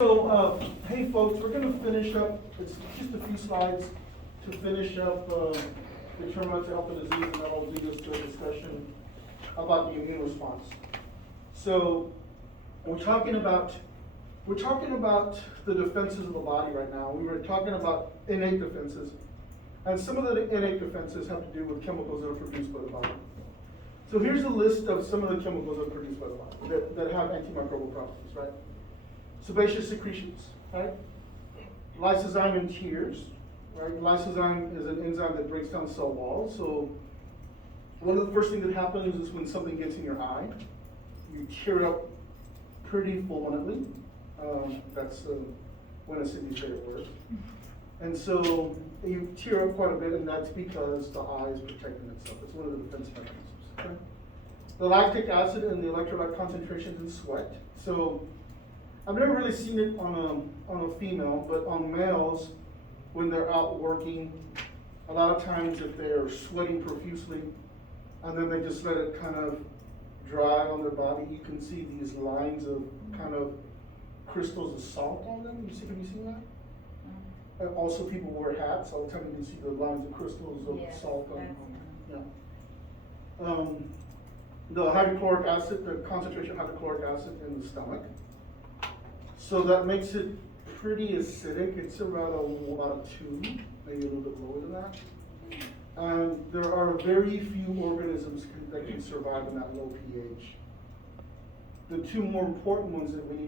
So, hey folks, we're going to finish up, it's just a few slides to finish up the termites, health and disease, and that'll lead us to a discussion about the immune response. So, we're talking about the defenses of the body right now. We were talking about innate defenses, and some of the innate defenses have to do with chemicals that are produced by the body. So here's a list of some of the chemicals that are produced by the body that have antimicrobial properties, right? Sebaceous secretions, right? Lysozyme in tears, right? Lysozyme is an enzyme that breaks down cell walls. So one of the first things that happens is when something gets in your eye, you tear up pretty fulminantly. That's one of Sydney's favorite words. And so you tear up quite a bit, and that's because the eye is protecting itself. It's one of the defense mechanisms. Okay? The lactic acid and the electrolyte concentrations in sweat. So I've never really seen it on a female, but on males, when they're out working, a lot of times if they're sweating profusely, and then they just let it kind of dry on their body, you can see these lines of kind of crystals of salt on them. Have you seen that? Also, people wear hats. All the time you can see the lines of crystals of salt on them. Yeah. The hydrochloric acid, the concentration of hydrochloric acid in the stomach. So that makes it pretty acidic. It's about a 2, maybe a little bit lower than that. And there are very few organisms that can survive in that low pH. The two more important ones that we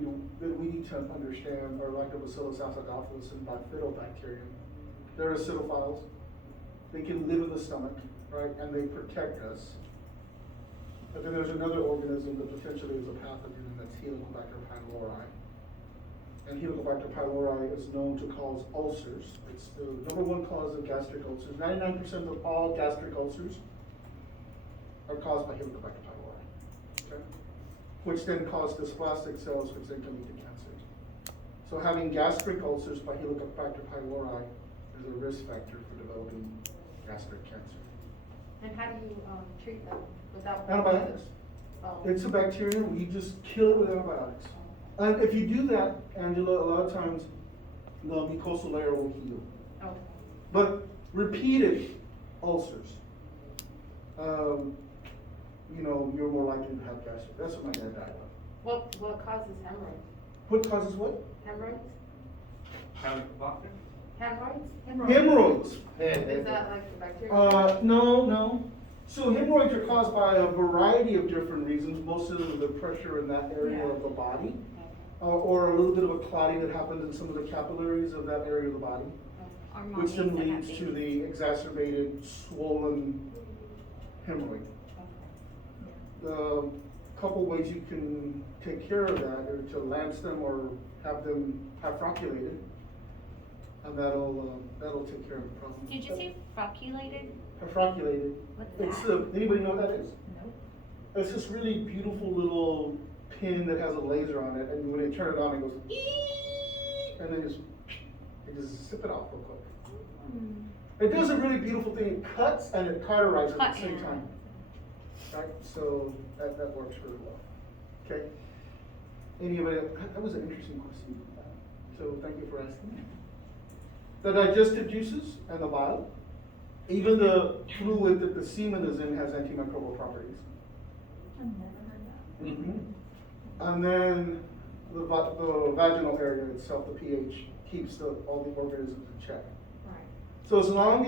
need to understand are Lactobacillus acidophilus and Bifidobacterium. They're acidophiles. They can live in the stomach, right, and they protect us. But then there's another organism that potentially is a pathogen, and that's Helicobacter pylori. And Helicobacter pylori is known to cause ulcers. It's the #1 cause of gastric ulcers. 99% of all gastric ulcers are caused by Helicobacter pylori, okay? Which then cause dysplastic cells, which then can lead to cancer. So having gastric ulcers by Helicobacter pylori is a risk factor for developing gastric cancer. And how do you treat them without Antibiotics. Oh. It's a bacteria, we just kill it with antibiotics. And if you do that, Angela, a lot of times the mucosal layer will heal. Okay. But repeated ulcers, you're more likely to have gastric. That's what my dad died of. What causes hemorrhoids? What causes what? Hemorrhoids? Hemorrhoids. Is that like the bacteria? No. So hemorrhoids are caused by a variety of different reasons, mostly the pressure in that area of the body, or a little bit of a clotting that happens in some of the capillaries of that area of the body, which then leads to the exacerbated swollen hemorrhoid. The couple ways you can take care of that are to lance them or have them hyfrocculated, and that'll take care of the problem. Did you say flocculated? Hyfrocculated. What's It's that? anybody know what that is? No. It's this really beautiful little pin that has a laser on it, and when they turn it on, it goes eeeeee, and then you just zip it off real quick. It does a really beautiful thing. It cuts and it cauterizes at the same time. Right? So that works really well. Okay? Anybody? That was an interesting question. So thank you for asking. The digestive juices and the bile, even the fluid that the semen is in has antimicrobial properties. I've never heard that. Mm-hmm. And then the vaginal area itself, the pH, keeps all the organisms in check. Right. So as long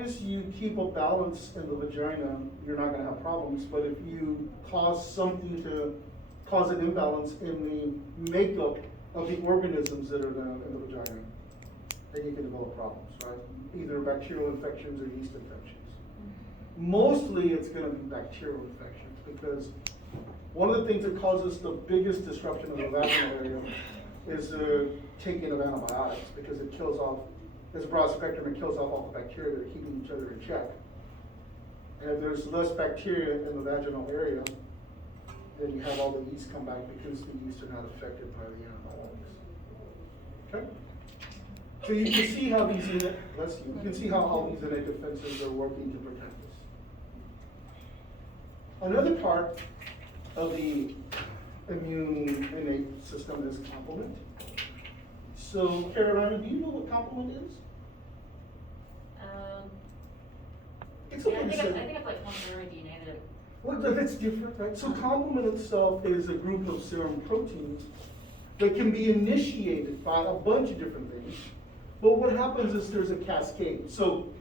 as you keep a balance in the vagina, you're not going to have problems. But if you cause something to cause an imbalance in the makeup of the organisms that are in the vagina, then you can develop problems, right? Either bacterial infections or yeast infections. Mostly it's going to be bacterial infections, because one of the things that causes the biggest disruption of the vaginal area is the taking of antibiotics, because it kills off, it's broad spectrum, it kills off all the bacteria that are keeping each other in check. And if there's less bacteria in the vaginal area, then you have all the yeast come back, because the yeast are not affected by the antibiotics. Okay? So you can see how all these innate defenses are working to protect us. Another part of the immune innate system is complement. So Carolina, do you know what complement is? It's Yeah, okay I to think say. I think it's like complementary DNA that. Well, that's different, right? So complement itself is a group of serum proteins that can be initiated by a bunch of different things. But what happens is there's a cascade. So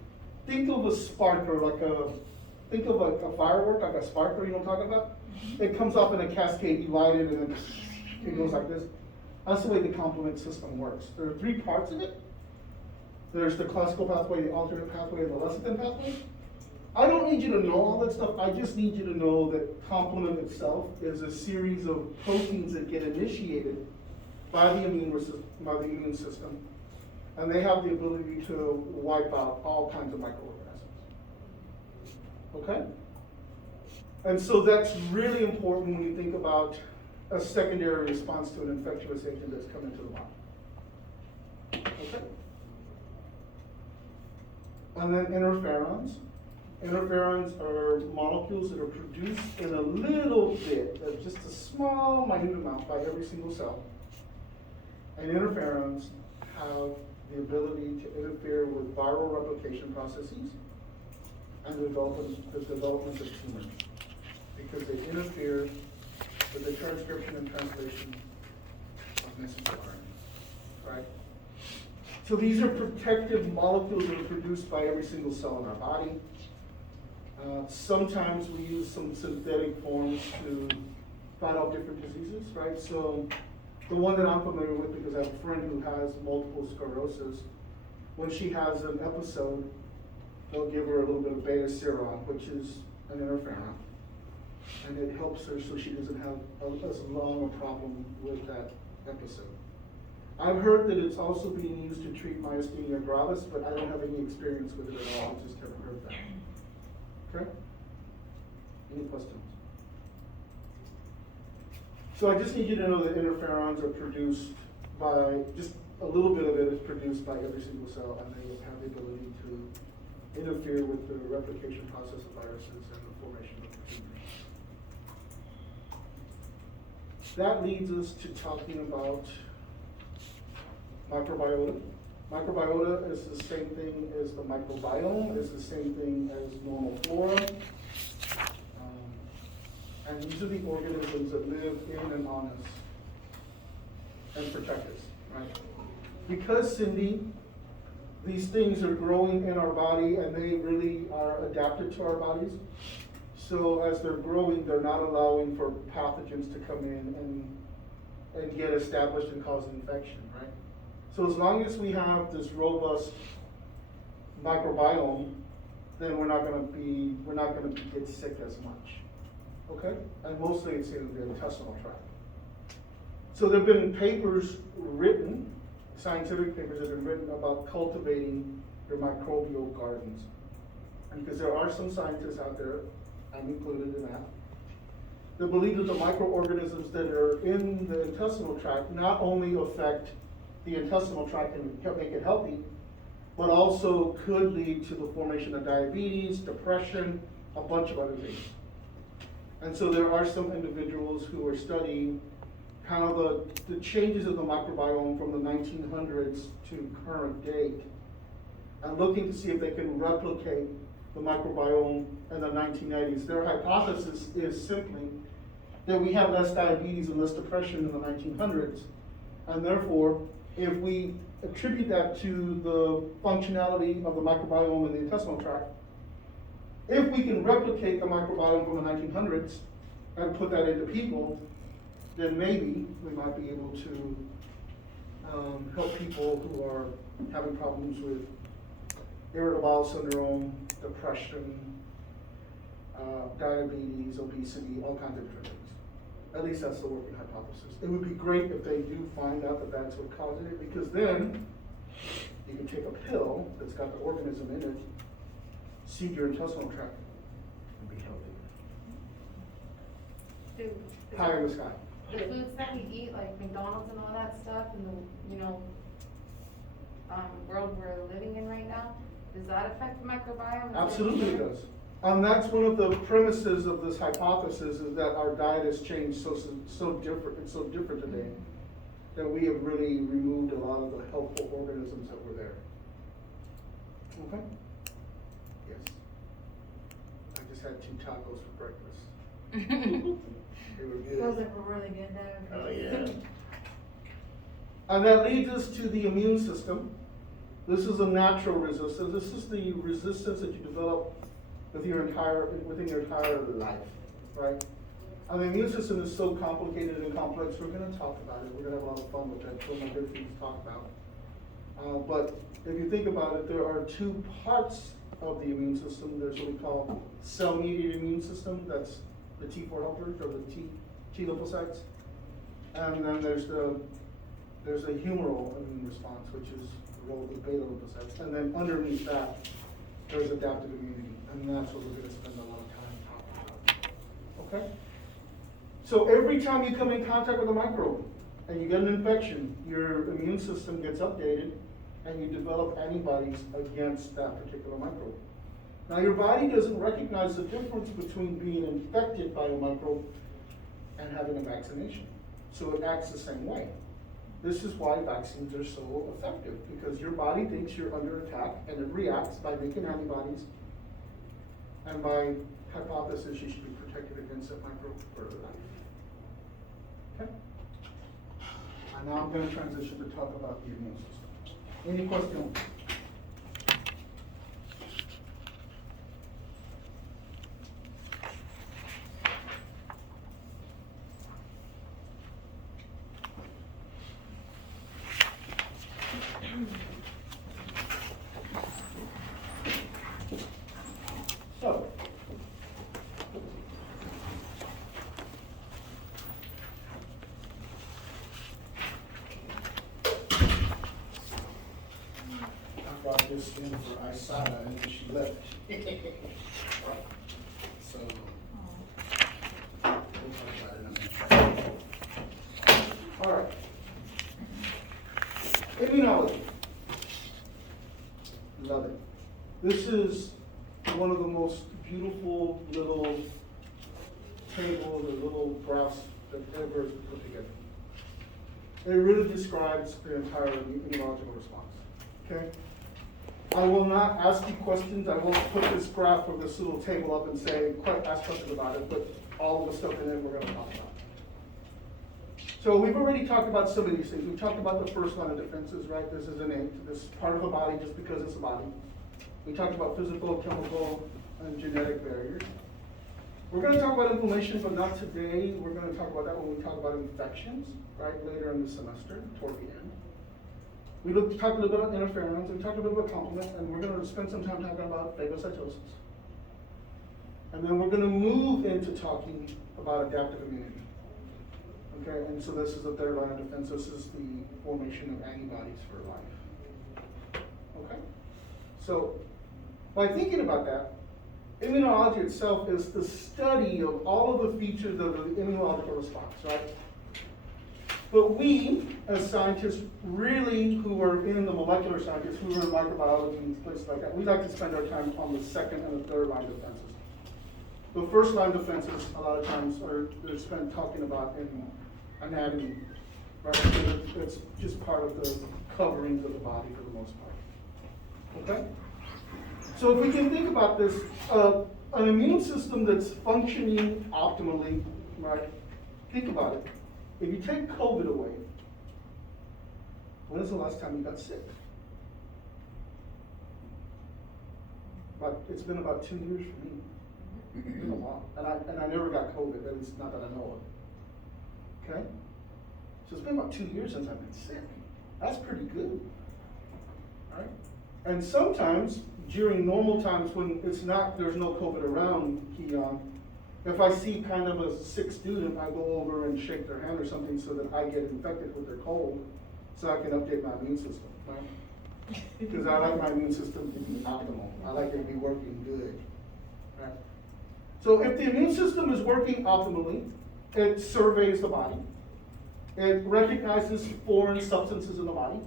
think of a sparkler, think of a firework, like a sparkler, you know what I'm talking about? It comes off in a cascade, you light it, and then it goes like this. That's the way the complement system works. There are three parts of it. There's the classical pathway, the alternate pathway, and the lecithin pathway. I don't need you to know all that stuff. I just need you to know that complement itself is a series of proteins that get initiated by the immune system, and they have the ability to wipe out all kinds of microorganisms. Okay? And so that's really important when you think about a secondary response to an infectious agent that's come into the body. Okay? And then interferons. Interferons are molecules that are produced in a little bit, just a small, minute amount by every single cell. And interferons have the ability to interfere with viral replication processes and the development of tumors, because they interfere with the transcription and translation of messenger RNA, right? So these are protective molecules that are produced by every single cell in our body. Sometimes we use some synthetic forms to fight off different diseases, right? So the one that I'm familiar with, because I have a friend who has multiple sclerosis, when she has an episode, they'll give her a little bit of beta seron, which is an interferon. And it helps her so she doesn't have as long a problem with that episode. I've heard that it's also being used to treat myasthenia gravis, but I don't have any experience with it at all. I just haven't heard that. Okay? Any questions? So I just need you to know that interferons are produced by, just a little bit of it is produced by every single cell, and they have the ability to interfere with the replication process of viruses and the formation of the tumors. That leads us to talking about microbiota. Microbiota is the same thing as the microbiome, is the same thing as normal flora. And these are the organisms that live in and on us and protect us, right? Because, Cindy, these things are growing in our body and they really are adapted to our bodies. So as they're growing, they're not allowing for pathogens to come in and get established and cause infection, right? So as long as we have this robust microbiome, then we're not gonna get sick as much. Okay? And mostly it's in the intestinal tract. So there have been papers written, scientific papers that have been written about cultivating your microbial gardens. And because there are some scientists out there, I'm included in that believe that the microorganisms that are in the intestinal tract not only affect the intestinal tract and make it healthy, but also could lead to the formation of diabetes, depression, a bunch of other things. And so there are some individuals who are studying kind of the changes of the microbiome from the 1900s to current date, and looking to see if they can replicate the microbiome in the 1980s. Their hypothesis is simply that we have less diabetes and less depression in the 1900s, and therefore, if we attribute that to the functionality of the microbiome in the intestinal tract, if we can replicate the microbiome from the 1900s and put that into people, then maybe we might be able to help people who are having problems with irritable bowel syndrome, depression, diabetes, obesity, all kinds of different things. At least that's the working hypothesis. It would be great if they do find out that that's what causes it, because then you can take a pill that's got the organism in it, seed your intestinal tract, and be healthy. Pie in the sky. The foods that we eat, like McDonald's and all that stuff, and the, world we're living in right now, does that affect the microbiome? Absolutely it does. And that's one of the premises of this hypothesis, is that our diet has changed so different, it's so different today, that we have really removed a lot of the helpful organisms that were there. Okay? Yes. I just had 2 tacos for breakfast. They were good. Those are really good though. Oh, yeah. And that leads us to the immune system. This is a natural resistance. This is the resistance that you develop within your entire life, right? And the immune system is so complicated and complex. We're going to talk about it. We're going to have a lot of fun with that. So many good things to talk about. But if you think about it, there are 2 parts of the immune system. There's what we call cell-mediated immune system. That's the T4 helpers, or the T lymphocytes. And then there's a humoral immune response, which is the role of the beta lymphocytes. And then underneath that, there's adaptive immunity. And that's what we're going to spend a lot of time talking about. Okay? So every time you come in contact with a microbe and you get an infection, your immune system gets updated and you develop antibodies against that particular microbe. Now, your body doesn't recognize the difference between being infected by a microbe and having a vaccination. So it acts the same way. This is why vaccines are so effective, because your body thinks you're under attack and it reacts by making antibodies, and by hypothesis you should be protected against that microbe for life. Okay? And now I'm going to transition to talk about the immune system. Any questions? So, I brought this in for Isada and then she left. So, we'll talk about it in a minute. All right. Immunology. Love it. This is one of the most beautiful little tables or little graphs that ever been put together. It really describes the entire immunological response. Okay? I will not ask you questions. I won't put this graph or this little table up and say, ask questions about it, but all of the stuff in it we're going to talk about. So we've already talked about some of these things. We've talked about the first line of defenses, right? This is innate. This part of the body just because it's a body. We talked about physical, chemical, and genetic barriers. We're going to talk about inflammation, but not today. We're going to talk about that when we talk about infections, right, later in the semester, toward the end. We talked a little bit about interferons, we talked a little bit about complement, and we're going to spend some time talking about phagocytosis. And then we're going to move into talking about adaptive immunity. Okay, and so this is the 3rd line of defense. This is the formation of antibodies for life. Okay? So, by thinking about that, immunology itself is the study of all of the features of the immunological response, right? But we, as scientists, really, who are in the molecular scientists, who are in microbiology and places like that, we like to spend our time on the 2nd and the 3rd line defenses. The first line defenses, a lot of times, they're spent talking about in anatomy, right? It's just part of the coverings of the body for the most part. Okay? So if we can think about this, an immune system that's functioning optimally, right? Think about it. If you take COVID away, when was the last time you got sick? But it's been about 2 years for me. It's been a while. And I never got COVID, at least not that I know of. Okay? So it's been about 2 years since I've been sick. That's pretty good. All right? And sometimes, during normal times when there's no COVID around, Keon, if I see kind of a sick student, I go over and shake their hand or something so that I get infected with their cold, so I can update my immune system, right? Because I like my immune system to be optimal. I like it to be working good, right? So if the immune system is working optimally, it surveys the body, it recognizes foreign substances in the body,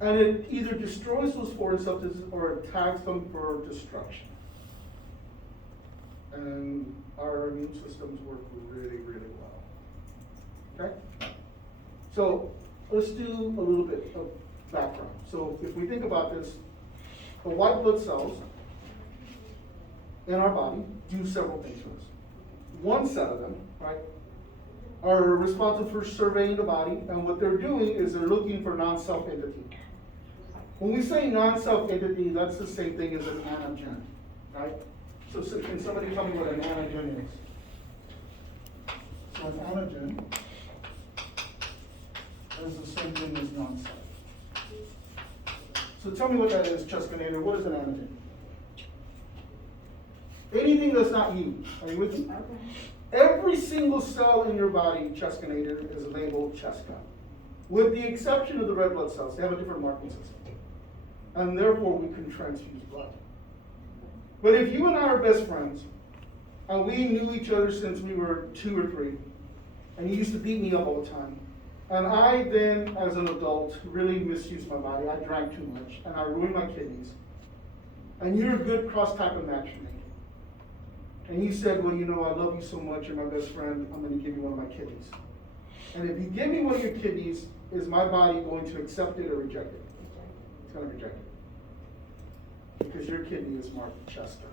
and it either destroys those foreign substances or attacks them for destruction. and our immune systems work really, really well. Okay? So let's do a little bit of background. So if we think about this, the white blood cells in our body do several things for us. One set of them, right, are responsible for surveying the body, and what they're doing is they're looking for non-self entity. When we say non-self entity, that's the same thing as an antigen, right? So can somebody tell me what an antigen is? So an antigen is the same thing as non-self. So tell me what that is, Cheskinator. What is an antigen? Anything that's not you. Are you with me? Every single cell in your body, Cheskinator, is labeled Cheska. With the exception of the red blood cells. They have a different marking system. And therefore, we can transfuse blood. But if you and I are best friends, and we knew each other since we were 2 or 3, and you used to beat me up all the time, and I then, as an adult, really misused my body. I drank too much, and I ruined my kidneys. And you're a good cross-type of match for me. And you said, well, you know, I love you so much, you're my best friend, I'm going to give you one of my kidneys. And if you give me one of your kidneys, is my body going to accept it or reject it? It's going to reject it. Because your kidney is marked Chester.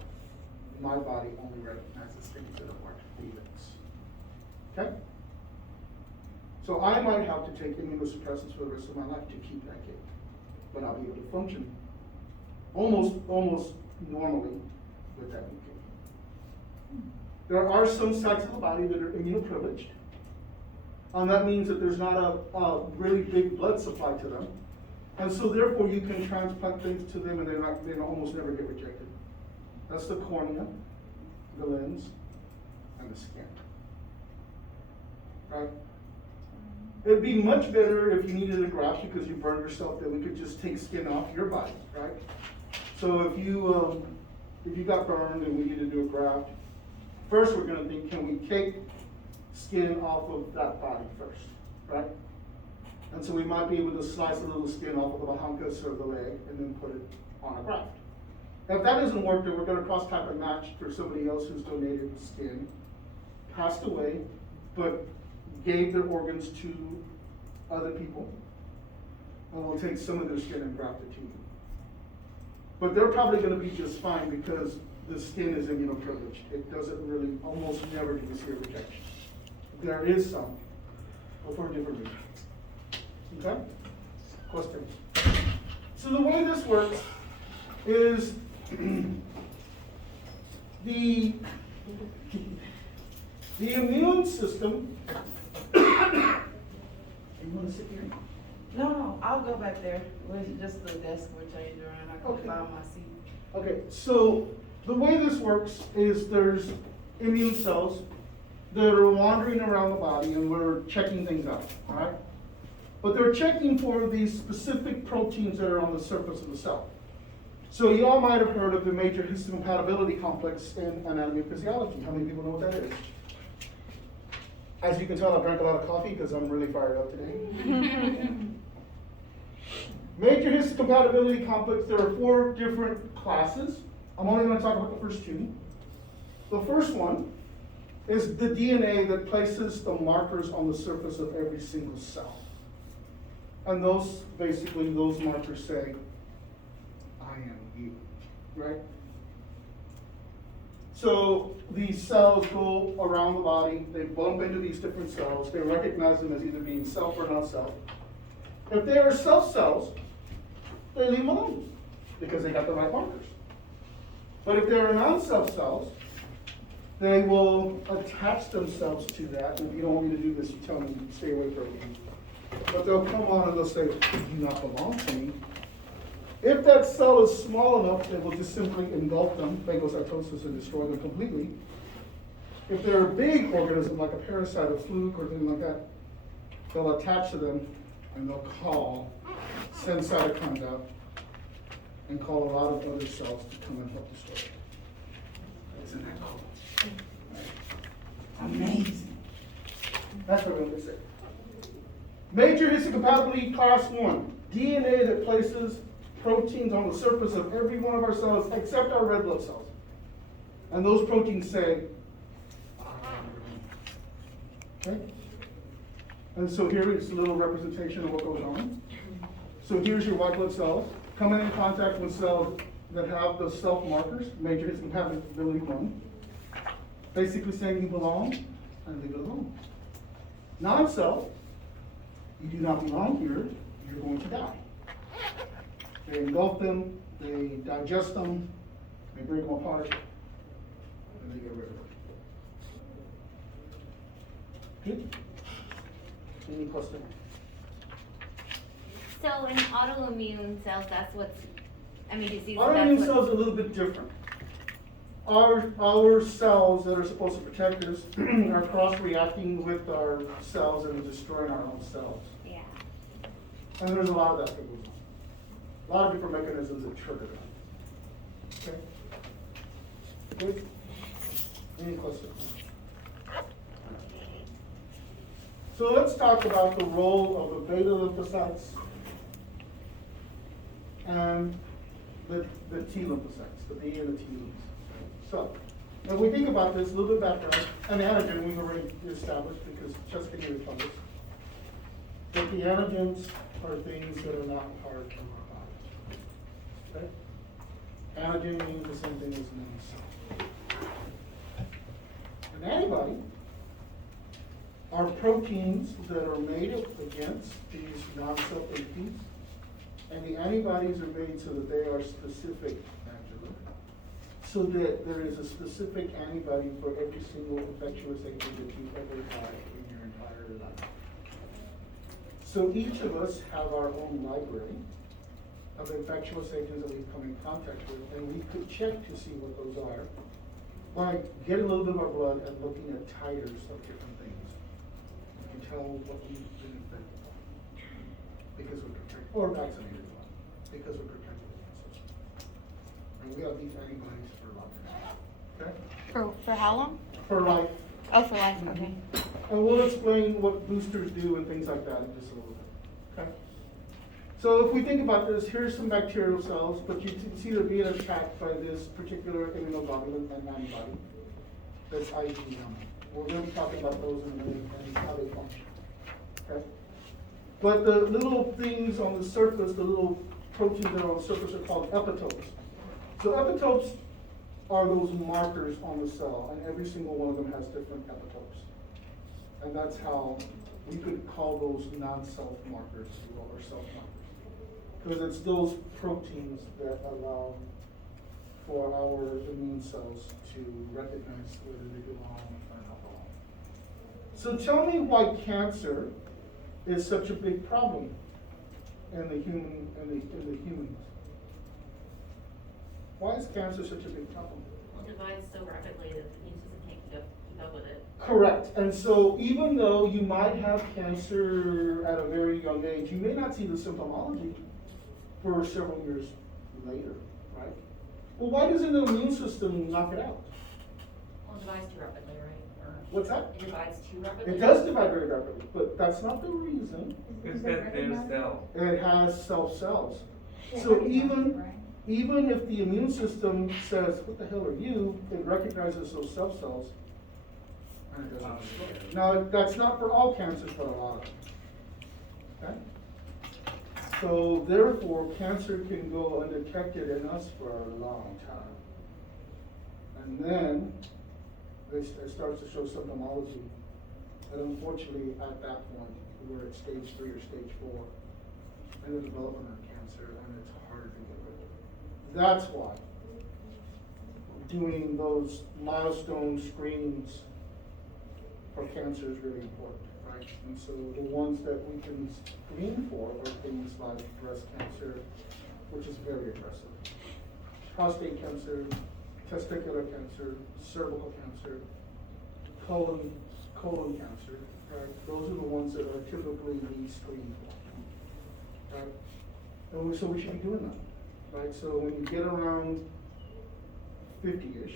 My body only recognizes things that are marked Felix. Okay? So I might have to take immunosuppressants for the rest of my life to keep that kidney. But I'll be able to function almost normally with that new kidney. There are some sites of the body that are immunoprivileged. And that means that there's not a really big blood supply to them. And so therefore you can transplant things to them and they almost never get rejected. That's the cornea, the lens, and the skin. Right? It'd be much better if you needed a graft because you burned yourself, that we could just take skin off your body, right? So if you got burned and we need to do a graft, first we're going to think, can we take skin off of that body first, right? And so we might be able to slice a little skin off of the huncus or the leg and then put it on a graft. If that doesn't work, then we're going to cross-type and match for somebody else who's donated skin, passed away, but gave their organs to other people, and we'll take some of their skin and graft it to you. But they're probably going to be just fine because the skin is immunoprivileged. It doesn't really, almost never do we see a rejection. There is some, but for a different reason. Okay? Question. So the way this works is the immune system. You want to sit here? No, I'll go back there. Just the desk will change around. I can Okay. find my seat. Okay, so the way this works is there's immune cells that are wandering around the body and we're checking things out, all right? But they're checking for these specific proteins that are on the surface of the cell. So you all might have heard of the major histocompatibility complex in anatomy and physiology. How many people know what that is? As you can tell, I drank a lot of coffee because I'm really fired up today. Major histocompatibility complex, there are 4 different classes. I'm only going to talk about the first 2. The first one is the DNA that places the markers on the surface of every single cell. And those markers say, I am you, right? So these cells go around the body, they bump into these different cells, they recognize them as either being self or not self. If they are self cells, they leave them alone because they got the right markers. But if they're non-self cells, they will attach themselves to that. And if you don't want me to do this, you tell me, stay away from me. But they'll come on and they'll say, you do not belong to me. If that cell is small enough, they will just simply engulf them, phagocytosis, and destroy them completely. If they're a big organism, like a parasite, a fluke, or anything like that, they'll attach to them and they'll send cytokines out, and call a lot of other cells to come and help destroy it. Isn't that cool? Amazing. That's what I'm going to say. Major histocompatibility class 1, DNA that places proteins on the surface of every one of our cells except our red blood cells. And those proteins say, okay? And so here is a little representation of what goes on. So here's your white blood cells coming in contact with cells that have the self markers, matrix compatibility 1, basically saying you belong and leave it alone. Non-self, you do not belong here, you're going to die. They engulf them, they digest them, they break them apart, and they get rid of them. Good? Any questions? So in autoimmune cells, that's what's, I mean, disease. Autoimmune that's cells are a little bit different. Our cells that are supposed to protect us are cross-reacting with our cells and destroying our own cells. Yeah. And there's a lot of that that goes on. A lot of different mechanisms that trigger that. Okay? Good? Any questions? So let's talk about the role of the beta lymphocytes and the T lymphocytes, the B and the T lymphocytes. So, if we think about this, a little bit of background, an antigen we've already established because Jessica here told us that the antigens are things that are not part of our body. Okay? Antigen means the same thing as an cell. An antibody are proteins that are made against these non-self proteins, and the antibodies are made so that they are specific, Angela, so that there is a specific antibody for every single infectious agent that you ever had in your entire life. So each of us have our own library of infectious agents that we've come in contact with, and we could check to see what those are by getting a little bit of our blood and looking at titers of different things. You can tell what we've been infected by because we're protected, or vaccinated by because we're protected against it. And we have these antibodies for life. Okay? For how long? For life. Oh, for life, okay. And we'll explain what boosters do and things like that in just a little bit. Okay? So if we think about this, here's some bacterial cells, but you can see they're being attacked by this particular immunoglobulin and antibody that's IgM. We're going to be talking about those in a minute and how they function. Okay? But the little things on the surface, the little proteins that are on the surface are called epitopes. So epitopes are those markers on the cell, and every single one of them has different epitopes. And that's how we could call those non-self markers, or self markers. Because it's those proteins that allow for our immune cells to recognize whether they belong or not belong. So tell me why cancer is such a big problem in the humans. Why is cancer such a big problem? Well, it divides so rapidly that the immune system can't keep up with it. Correct. And so even though you might have cancer at a very young age, you may not see the symptomology for several years later, right? Well, why doesn't the immune system knock it out? Well, it divides too rapidly, right? Or What's that? it divides too rapidly. It does divide very rapidly, but that's not the reason. Because that their cell. It has self cells. So even if the immune system says, what the hell are you, it recognizes those self cells and it doesn't destroy it. Now, that's not for all cancers, but a lot of them. Okay? So therefore, cancer can go undetected in us for a long time. And then it starts to show symptomology. And unfortunately, at that point, we're at stage 3 or stage 4 in the development of cancer, and it's hard to get rid of. That's why doing those milestone screenings for cancer is really important, right? And so the ones that we can screen for are things like breast cancer, which is very aggressive, prostate cancer, testicular cancer, cervical cancer, colon cancer, right? Those are the ones that are typically being screened for, right? And so we should be doing that, right? So when you get around 50-ish,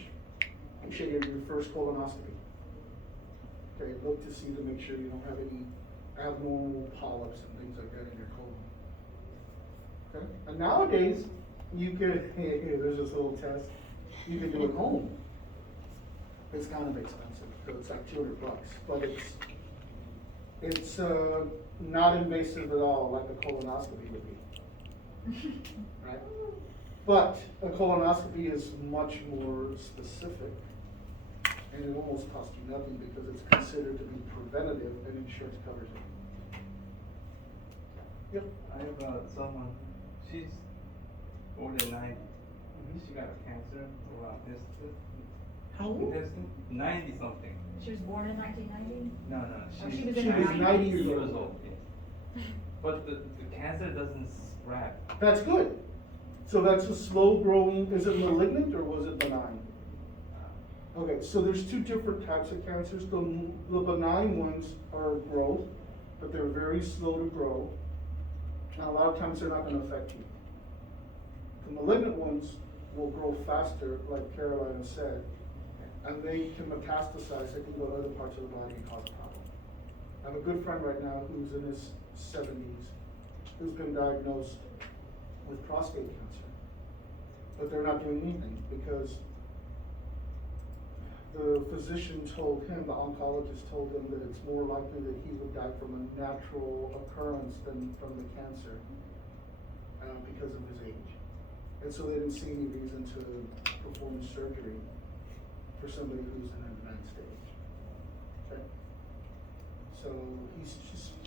you should get your first colonoscopy. Okay, look to see to make sure you don't have any abnormal polyps and things like that in your colon. Okay, and nowadays you could there's this little test you can do at home. It's kind of expensive, so it's like $200, but it's not invasive at all, like a colonoscopy would be. Right? But a colonoscopy is much more specific, and it almost costs you nothing because it's considered to be preventative and insurance covers it. Yep. I have someone, she's older than 90. She got a cancer around this. How old? 90 something. She was born in 1990? No, Oh, she's she was She in her was 90s. 90 years old. yes. But the cancer doesn't spread. That's good. So that's a slow growing, is it malignant or was it benign? Okay, so there's two different types of cancers. The benign ones are growth, but they're very slow to grow. And a lot of times they're not gonna affect you. The malignant ones will grow faster, like Carolina said, and they can metastasize, they can go to other parts of the body and cause a problem. I have a good friend right now who's in his 70s, who's been diagnosed with prostate cancer. But they're not doing anything because the physician told him, the oncologist told him that it's more likely that he would die from a natural occurrence than from the cancer because of his age. And so they didn't see any reason to perform surgery for somebody who's in an advanced stage. Okay? So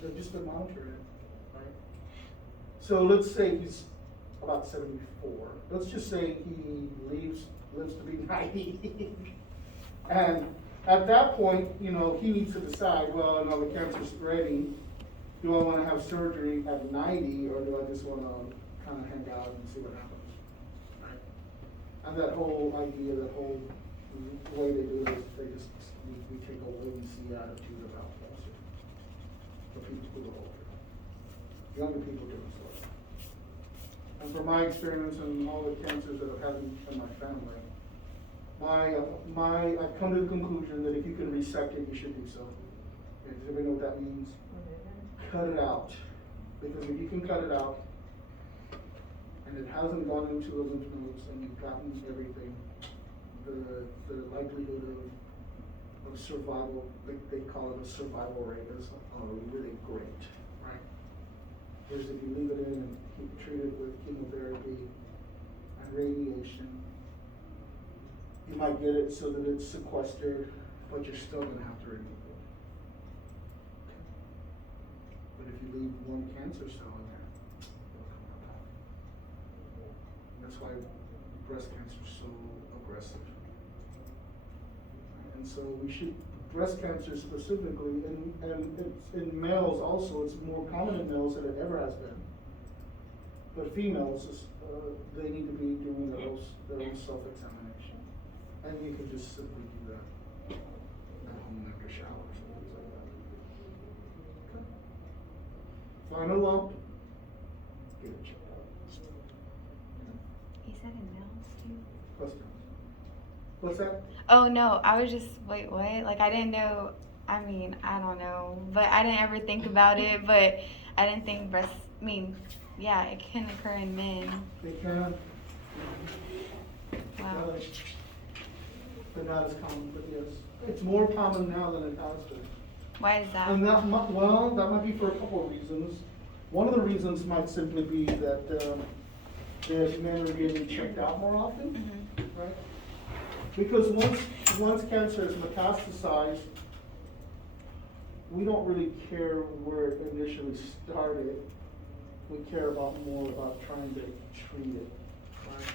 they've just been monitoring it, right? So let's say he's about 74. Let's just say he lives to be 90. And at that point, you know, he needs to decide, well, no, the cancer's spreading. Do I want to have surgery at 90 or do I just want to kind of hang out and see what happens? Right? And that whole idea, that whole way they do it is they just, we take a wait and see attitude about cancer. For people who are older. Younger people don't so. And from my experience and all the cancers that I've had in my family, I've come to the conclusion that if you can resect it, you should do so. Okay, does everybody know what that means? Cut it out. Because if you can cut it out, and it hasn't gone into the lymph nodes and you've gotten everything, the likelihood of survival, they call it a survival rate, is really great, right? Whereas if you leave it in and treat it with chemotherapy and radiation, you might get it so that it's sequestered, but you're still gonna have to remove it. But if you leave one cancer cell in there, it'll come out back. That's why breast cancer is so aggressive. And so we should, breast cancer specifically, and it's in males also, it's more common in males than it ever has been. But females, they need to be doing their own self-examination. And you can just simply do that at home after showers and things like that. Okay. Find a lump, get it checked out. He said in males too. Questions? What's that? Oh no, I was just wait, what? Like I didn't know. I mean, I don't know, but I didn't ever think about it. But I didn't think breast. I mean, yeah, it can occur in men. They can. Wow. But not as common, but yes. It's more common now than it has been. Why is that? And that might, well, that might be for a couple of reasons. One of the reasons might simply be that that men are getting checked out more often, Mhm. right? Because once cancer is metastasized, we don't really care where it initially started. We care more about trying to treat it, right?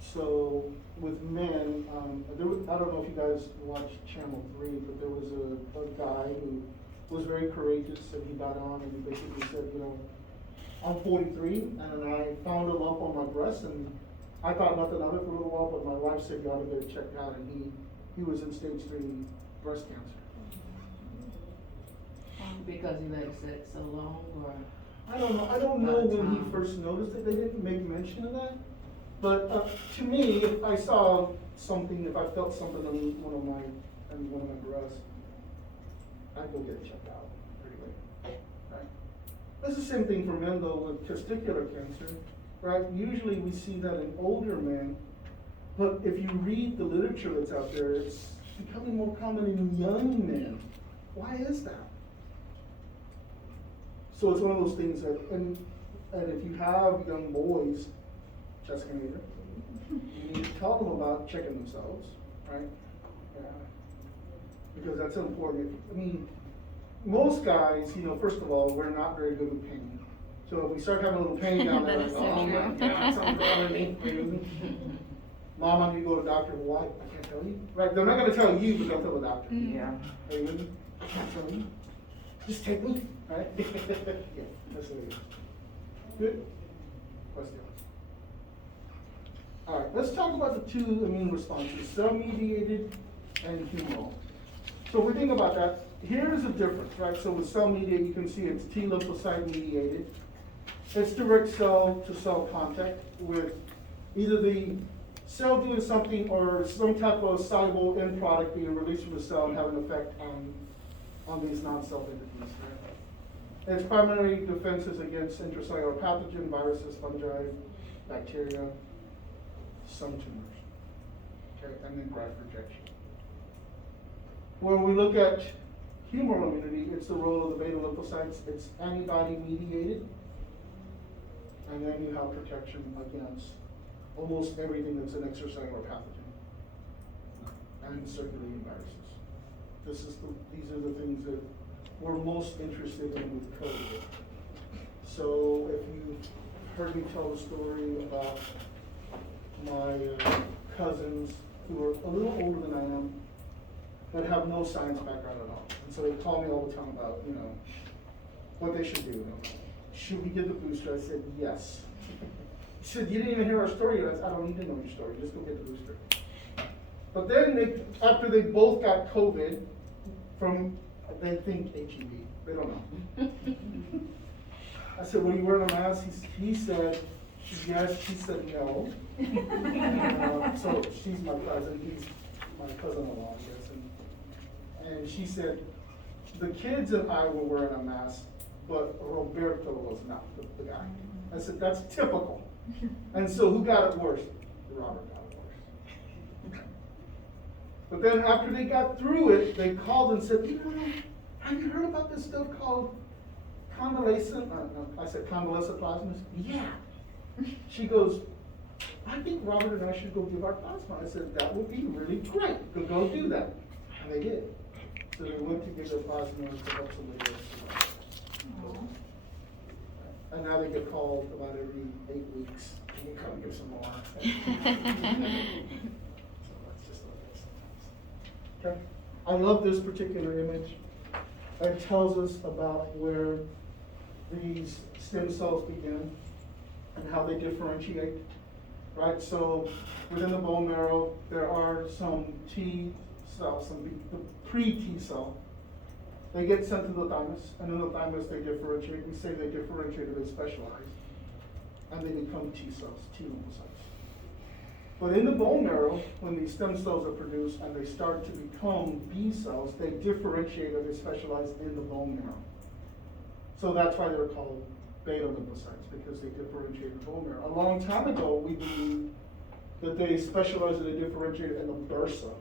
So with men, I don't know if you guys watched Channel 3, but there was a guy who was very courageous and he got on and he basically said, you know, I'm 43 and I found a lump on my breast and I thought nothing of it for a little while, but my wife said you ought to get it checked out, and he was in stage 3 breast cancer. Because he let it sit so long, or? I don't know when he first noticed it, they didn't make mention of that. But to me, if I saw something, if I felt something on one of my breasts, I'd go get it checked out pretty quick. Right? That's the same thing for men though with testicular cancer, right? Usually we see that in older men But if you read the literature that's out there, it's becoming more common in young men. Why is that? So it's one of those things that, and if you have young boys, Jessica Nader, you need to tell them about checking themselves, right? Yeah. Because that's important. I mean, most guys, first of all, we're not very good with pain. So if we start having a little pain down there, That is like, so oh my true. God, something's bothering me. Mom, I need to go to the doctor. Why? I can't tell you. Right? They're not gonna tell you, but they'll tell the doctor. Yeah. Are you with me? I can't tell you. Just take me, right? Yeah, that's what it is. Good? Question? All right, let's talk about the two immune responses, cell-mediated and humoral. So if we think about that, here's the difference, right? So with cell-mediated, you can see it's T lymphocyte-mediated. It's direct cell-to-cell contact with either the cell doing something or some type of soluble end product being released from the cell and having an effect on these non-cell entities. Right? Its primary defenses against intracellular pathogen, viruses, fungi, bacteria, some tumors, okay, and then graft rejection. When we look at humoral immunity, it's the role of the beta lymphocytes. It's antibody mediated, and then you have protection against almost everything that's an extracellular pathogen and circulating viruses. These are the things that we're most interested in with COVID. So if you've heard me tell the story about my cousins who are a little older than I am, but have no science background at all. And so they call me all the time about, what they should do. Should we get the booster? I said, yes. He said, you didn't even hear our story yet. I said, I don't need to know your story, just go get the booster. But then after they both got COVID from, they think HEV, they don't know. I said, well, you wearing a mask? He said, yes. She said, no. So she's my cousin, he's my cousin-in-law, I guess. And she said, the kids and I were wearing a mask, but Roberto was not the guy. I said, that's typical. And so who got it worse? Robert got it worse. But then after they got through it, they called and said, have you heard about this stuff called convalescent? I said, convalescent plasma? Yeah. She goes, I think Robert and I should go give our plasma. I said, that would be really great. Go do that. And they did. So they went to give their plasma to help somebody else. And now they get called about every 8 weeks. Can you come give some more? So that's just what it is sometimes. Okay. I love this particular image. It tells us about where these stem cells begin and how they differentiate. Right, so within the bone marrow, there are some T cells, the pre-T cell. They get sent to the thymus, and in the thymus they differentiate. We say they differentiate or they specialize, and they become T cells, T lymphocytes. But in the bone marrow, when these stem cells are produced and they start to become B cells, they differentiate or they specialize in the bone marrow. So that's why they're called beta lymphocytes, because they differentiate in the bone marrow. A long time ago, we believed that they specialized and they differentiated in the bursa.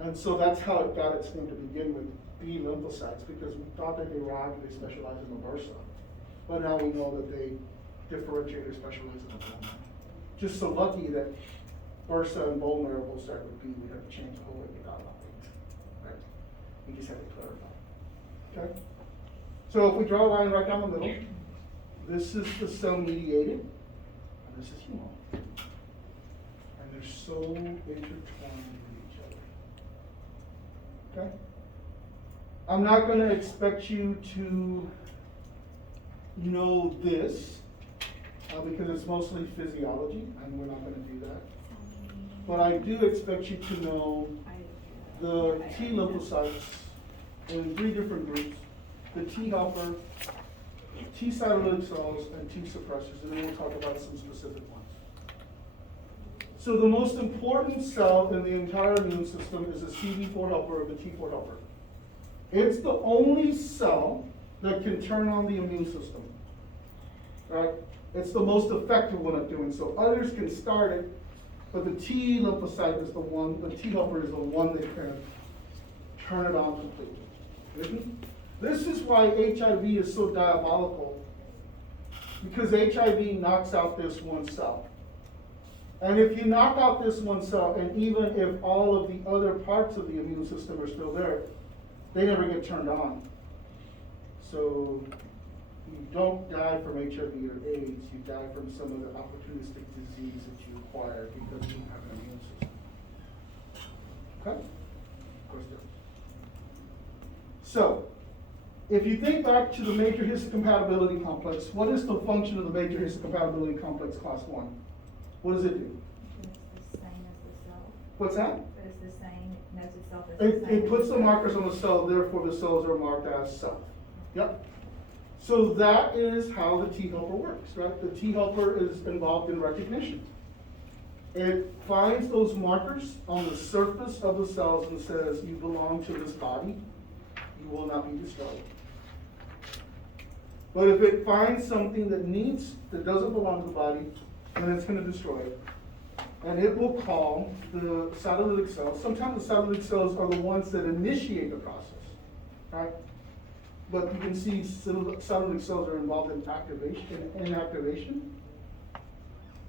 And so that's how it got its name to begin with, B lymphocytes, because we thought that they arrived and they specialized in the bursa. But now we know that they differentiate or specialize in the bone marrow. Just so lucky that bursa and bone marrow both start with B, we have to change the whole way we thought about things. Right? We just have to clarify. Okay? So if we draw a line right down the middle, this is the cell-mediated, and this is humoral. And they're so intertwined with each other. Okay? I'm not going to expect you to know this, because it's mostly physiology, and we're not going to do that. But I do expect you to know the T lymphocytes in 3 different groups: the T helper, T cytolytic cells, and T suppressors, and then we'll talk about some specific ones. So the most important cell in the entire immune system is the CD4 helper or the T4 helper. It's the only cell that can turn on the immune system, right? It's the most effective one at doing so. Others can start it, But the T lymphocyte is the one, the T helper is the one that can turn it on completely. With me? This is why HIV is so diabolical, because HIV knocks out this one cell. And if you knock out this one cell, and even if all of the other parts of the immune system are still there, they never get turned on. So you don't die from HIV or AIDS, you die from some of the opportunistic disease that you acquire because you don't have an immune system. Okay? Of course there is. So, if you think back to the major histocompatibility complex, what is the function of the major histocompatibility complex class 1? What does it do? It's the same as the cell, What's that? but it's the same, it knows itself as the same. It puts the markers on the cell, therefore the cells are marked as self. Yep. So that is how the T helper works, right? The T helper is involved in recognition. It finds those markers on the surface of the cells and says, you belong to this body, you will not be destroyed. But if it finds something that doesn't belong to the body, then it's going to destroy it. And it will call the cytolytic cells. Sometimes the cytolytic cells are the ones that initiate the process, right? But you can see cytolytic cells are involved in inactivation.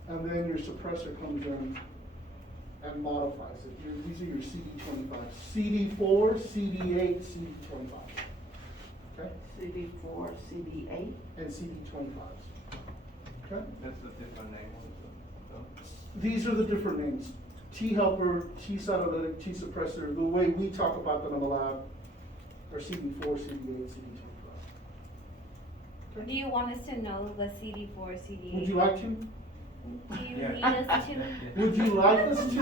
And then your suppressor comes in and modifies it. These are your CD25. CD4, CD8, CD25. Okay? CD4, CD8. And CD25s. Okay? That's the different name also. These are the different names. T helper, T cytolytic, T suppressor. The way we talk about them in the lab are CD4, CD8, CD25. Do you want us to know the CD4, CD8? Would you like to? Do you Yeah. need us to? Would you like us to?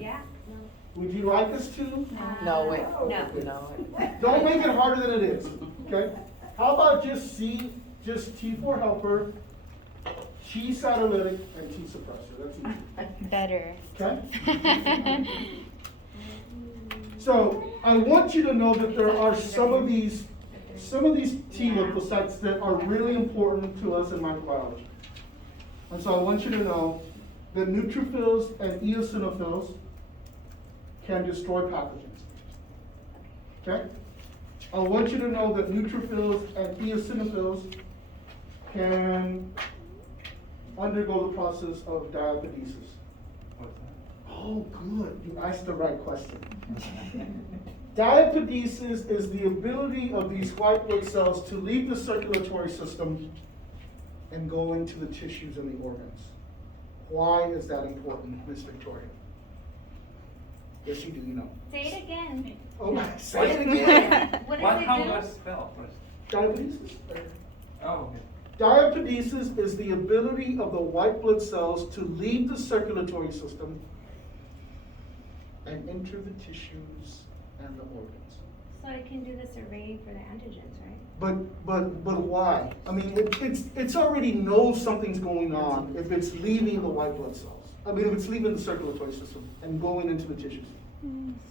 Yeah? Would you like us to? No, wait. No. No. Don't make it harder than it is, okay? How about just T4 helper, T cytolytic, and T suppressor? That's easy, Better. okay? So I want you to know that there are some of these T lymphocytes that are really important to us in microbiology. And so I want you to know that neutrophils and eosinophils can destroy pathogens. Okay? I want you to know that neutrophils and eosinophils can undergo the process of diapedesis. What's that? Oh, good. You asked the right question. Diapedesis is the ability of these white blood cells to leave the circulatory system and go into the tissues and the organs. Why is that important, Miss Victoria? Yes, you do, you know. Say it again. Oh, say it again. What What, does how it do I do? spell first? Diapedesis. Oh, okay. Diapedesis is the ability of the white blood cells to leave the circulatory system and enter the tissues and the organs. So it can do the surveying for the antigens, right? But why? I mean, it's already knows something's going on if it's leaving the white blood cells. I mean, if it's leaving the circulatory system and going into the tissues.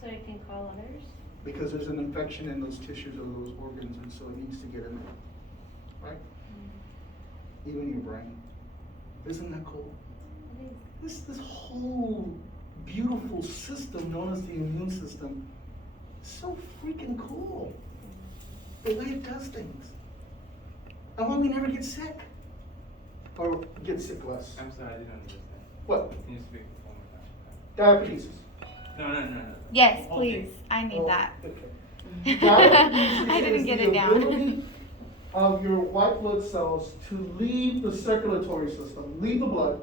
So it can call others? Because there's an infection in those tissues or those organs, and so it needs to get in there, right? Even your brain. Isn't that cool? This whole beautiful system known as the immune system is so freaking cool. The way it does things. And why we never get sick. Or get sick less. I'm sorry, I didn't understand. What? Can you speak one more time? Diabetes. No. Yes, Okay. please. I need Oh, that. okay. Diabetes I didn't is get the it down. ability of your white blood cells to leave the circulatory system, leave the blood,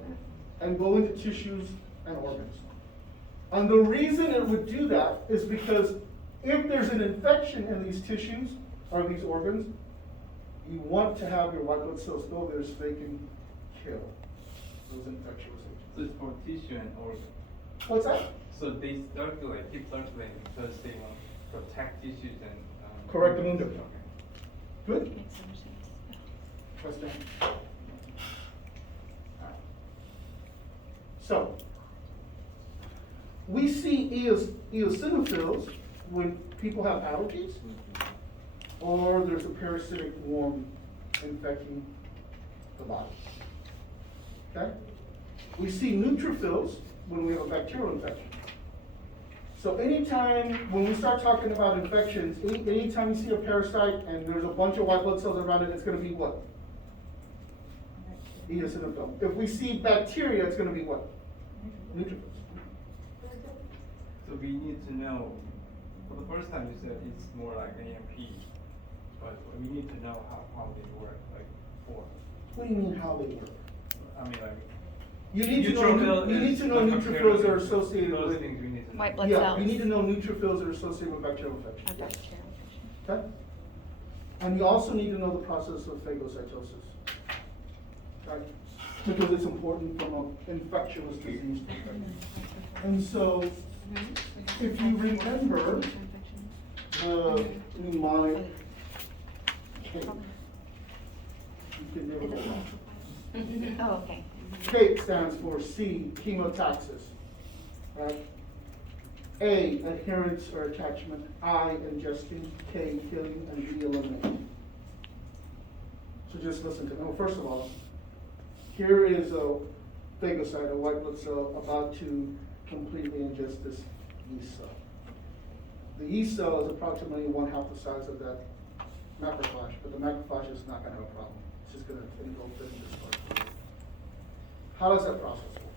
and go into tissues and organs. And the reason it would do that is because if there's an infection in these tissues or these organs, you want to have your white blood cells go there so they can kill those infectious agents. So it's for tissue and organ. What's that? So they circulate, keep circulating because they want to protect tissues and. Correct, Amundo. Okay. Good? Makes so much sense. Question. So, we see eosinophils when people have allergies or there's a parasitic worm infecting the body. Okay? We see neutrophils when we have a bacterial infection. So anytime, when we start talking about infections, anytime you see a parasite and there's a bunch of white blood cells around it, it's gonna be what? Eosinophil. If we see bacteria, it's gonna be what? Neutrophils. So we need to know, for the first time you said it's more like AMP, but we need to know how they work, like, for, What do you mean how they work? I mean, like. You need to know, neutrophil you need is to know like neutrophils are compared to associated those with. things we need to know. White blood Yeah, cells. you need to know neutrophils are associated with bacterial infection. A bacterial infection. Okay? And you also need to know the process of phagocytosis. Right? Because it's important from an infectious disease perspective. And so, if you remember the mnemonic, K, you can never go wrong. Oh, okay. K stands for C, chemotaxis, right? A, adherence or attachment, I, ingestion, K, killing, and D, elimination. So just listen to me. Well, first of all, here is a phagocyte, a white blood cell, about to completely ingest this yeast cell. The yeast cell is approximately 1/2 the size of that macrophage, but the macrophage is not gonna have a problem. It's just gonna engulf it and just start. How does that process work?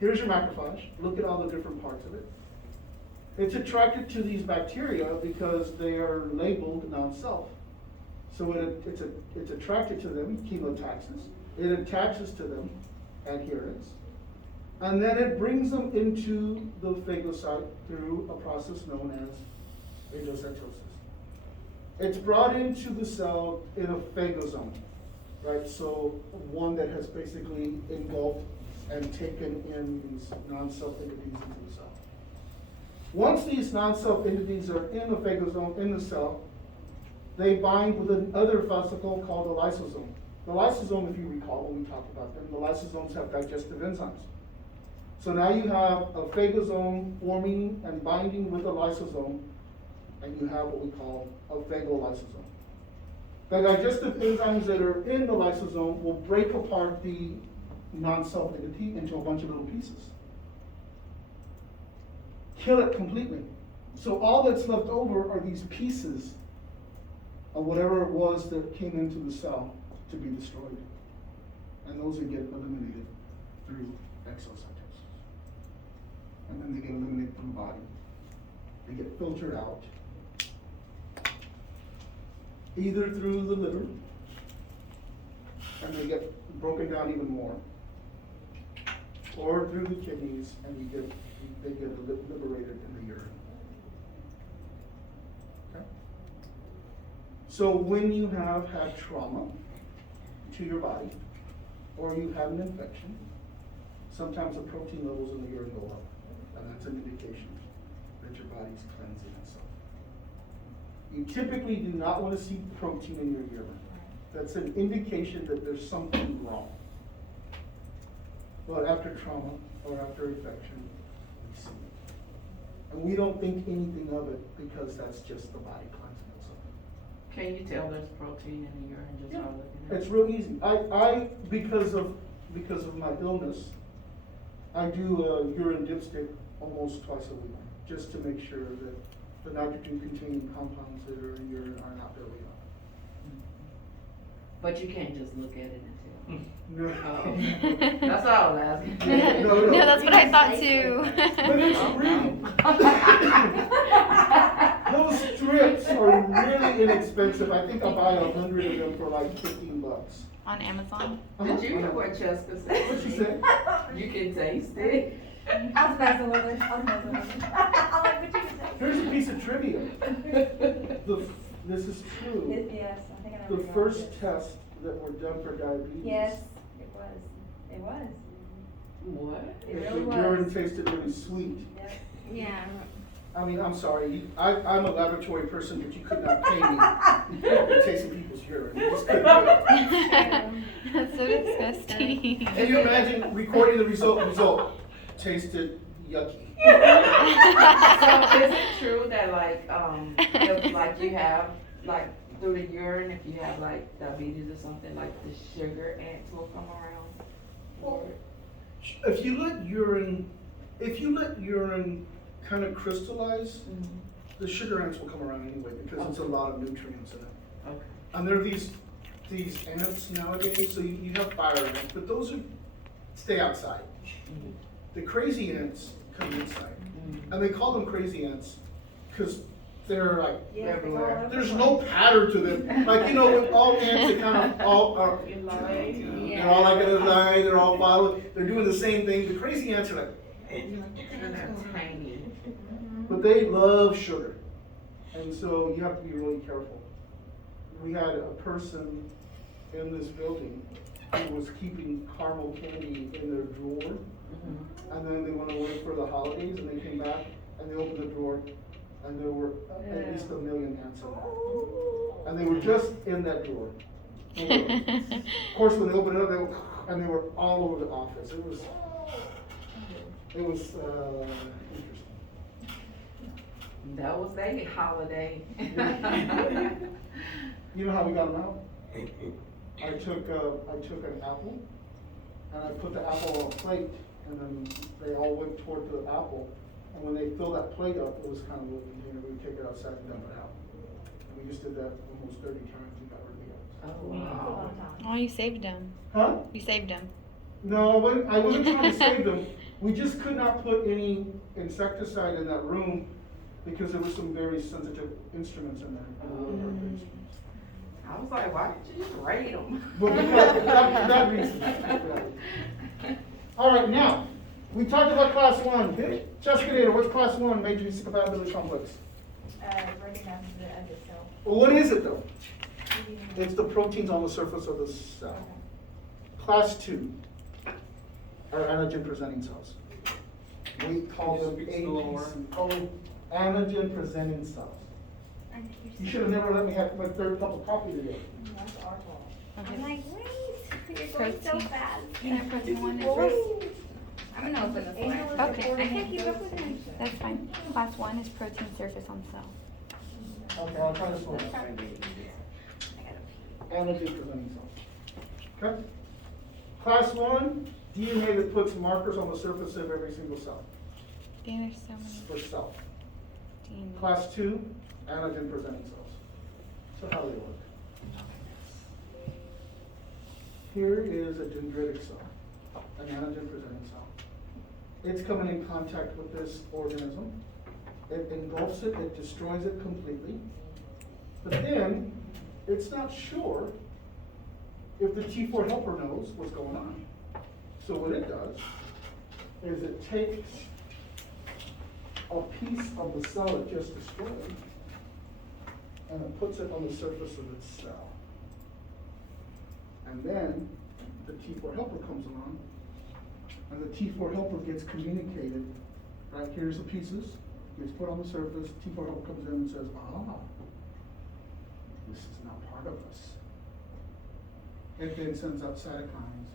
Here's your macrophage. Look at all the different parts of it. It's attracted to these bacteria because they are labeled non-self. So it's attracted to them, chemotaxis. It attaches to them, adherence. And then it brings them into the phagocyte through a process known as phagocytosis. It's brought into the cell in a phagosome, right? So one that has basically engulfed and taken in these non-self entities into the cell. Once these non-self entities are in the phagosome, in the cell, they bind with another vesicle called the lysosome. The lysosome, if you recall when we talked about them, the lysosomes have digestive enzymes. So now you have a phagosome forming and binding with a lysosome, and you have what we call a phagolysosome. The digestive enzymes that are in the lysosome will break apart the non-self entity into a bunch of little pieces. Kill it completely. So all that's left over are these pieces of whatever it was that came into the cell to be destroyed. And those would get eliminated through exocytosis. And then they get eliminated from the body. They get filtered out, either through the liver, and they get broken down even more, or through the kidneys, and they get liberated in the urine. Okay? So when you have had trauma to your body, or you have an infection, sometimes the protein levels in the urine go up, and that's an indication that your body's cleansing itself. You typically do not want to see protein in your urine. That's an indication that there's something wrong. But after trauma or after infection, we see it. And we don't think anything of it because that's just the body cleansing itself. Can you tell there's protein in the urine just by looking at it? It's real easy. I because of my illness, I do a urine dipstick almost twice a week, just to make sure that the nitrogen-containing compounds that are in urine are not building up. But you can't just look at it and tell. No. That's all I was asking. No. No, that's what I thought too. But it's real. Those strips are really inexpensive. I think I buy 100 of them for like $15. On Amazon. Did you hear what Cheska said? What she said? You can taste it. I was messing with it, I'm like, what you can say? Here's a piece of trivia. This is true. Yes, I think I know. The where you're going with first this. test that were done for diabetes. Yes, it was. What? It If really the urine was. tasted really sweet. Yep. Yeah. I mean, I'm sorry, I'm a laboratory person, but you could not pay me for tasting people's urine. You just couldn't do it. That's so disgusting. Can you imagine recording the result tasted yucky? So is it true that if like you have like through the urine, if you have like diabetes or something, like the sugar ants will come around? If you let urine kind of crystallize, the sugar ants will come around anyway, because it's a lot of nutrients in it. Okay. And there are these ants nowadays, so you have fire ants, but those stay outside. The crazy ants come inside. And they call them crazy ants, because they're like, Yeah, they go all Everywhere. over there's the no place. pattern to them. Like, with all ants, they kind of all are, In line. they're all like in a line, they're all following, they're doing the same thing. The crazy ants are like, And they're tiny. but they love sugar. And so you have to be really careful. We had a person in this building who was keeping caramel candy in their drawer. And then they went away for the holidays and they came back and they opened the drawer and there were at least 1 million ants in there. And they were just in that drawer. Of course, when they opened it up, they were all over the office. It was interesting. That was a holiday. You know how we got them out? I took an apple and I put the apple on a plate and then they all went toward the apple. And when they filled that plate up, it was kind of a little container. We would take it outside and dump it out. And we just did that almost 30 times. We got rid of the ants. Oh, It's a wow. long time. Oh, you saved them. Huh? You saved them. No, I wasn't trying to save them. We just could not put any insecticide in that room because there were some very sensitive instruments in there. I was like, why didn't you just raid them? But because, that reason. All right, now, we talked about class 1. Jessica Data, what's class 1, matrix compatibility complex? Recognizes it as a cell. Well, what is it though? It's the proteins on the surface of the cell. Class 2 are antigen presenting cells. We call them Speak slower. APC. Oh, antigen presenting cells. You should have never let me have my third cup of coffee today. That's our fault. I'm like, wait, you're going so Protein. fast. Yeah, protein 1 is Woo! I'm gonna open this Angel is one. Okay. reporting I can't keep up with dose him. station. That's fine. Class 1 is protein surface on cell. Okay, I'll try this one. That's probably the easiest. I gotta pee. Antigen presenting cells. Okay? Class 1, DNA that puts markers on the surface of every single cell. Damn, there's so many. For cell. DNA. Class 2, antigen presenting cells. So how do they work? Here is a dendritic cell, an antigen presenting cell. It's coming in contact with this organism. It engulfs it, it destroys it completely. But then, it's not sure if the T4 helper knows what's going on. So what it does is it takes a piece of the cell it just destroyed and it puts it on the surface of its cell. And then the T4 helper comes along and the T4 helper gets communicated. Right, here's the pieces, gets put on the surface, T4 helper comes in and says, this is not part of us. It then sends out cytokines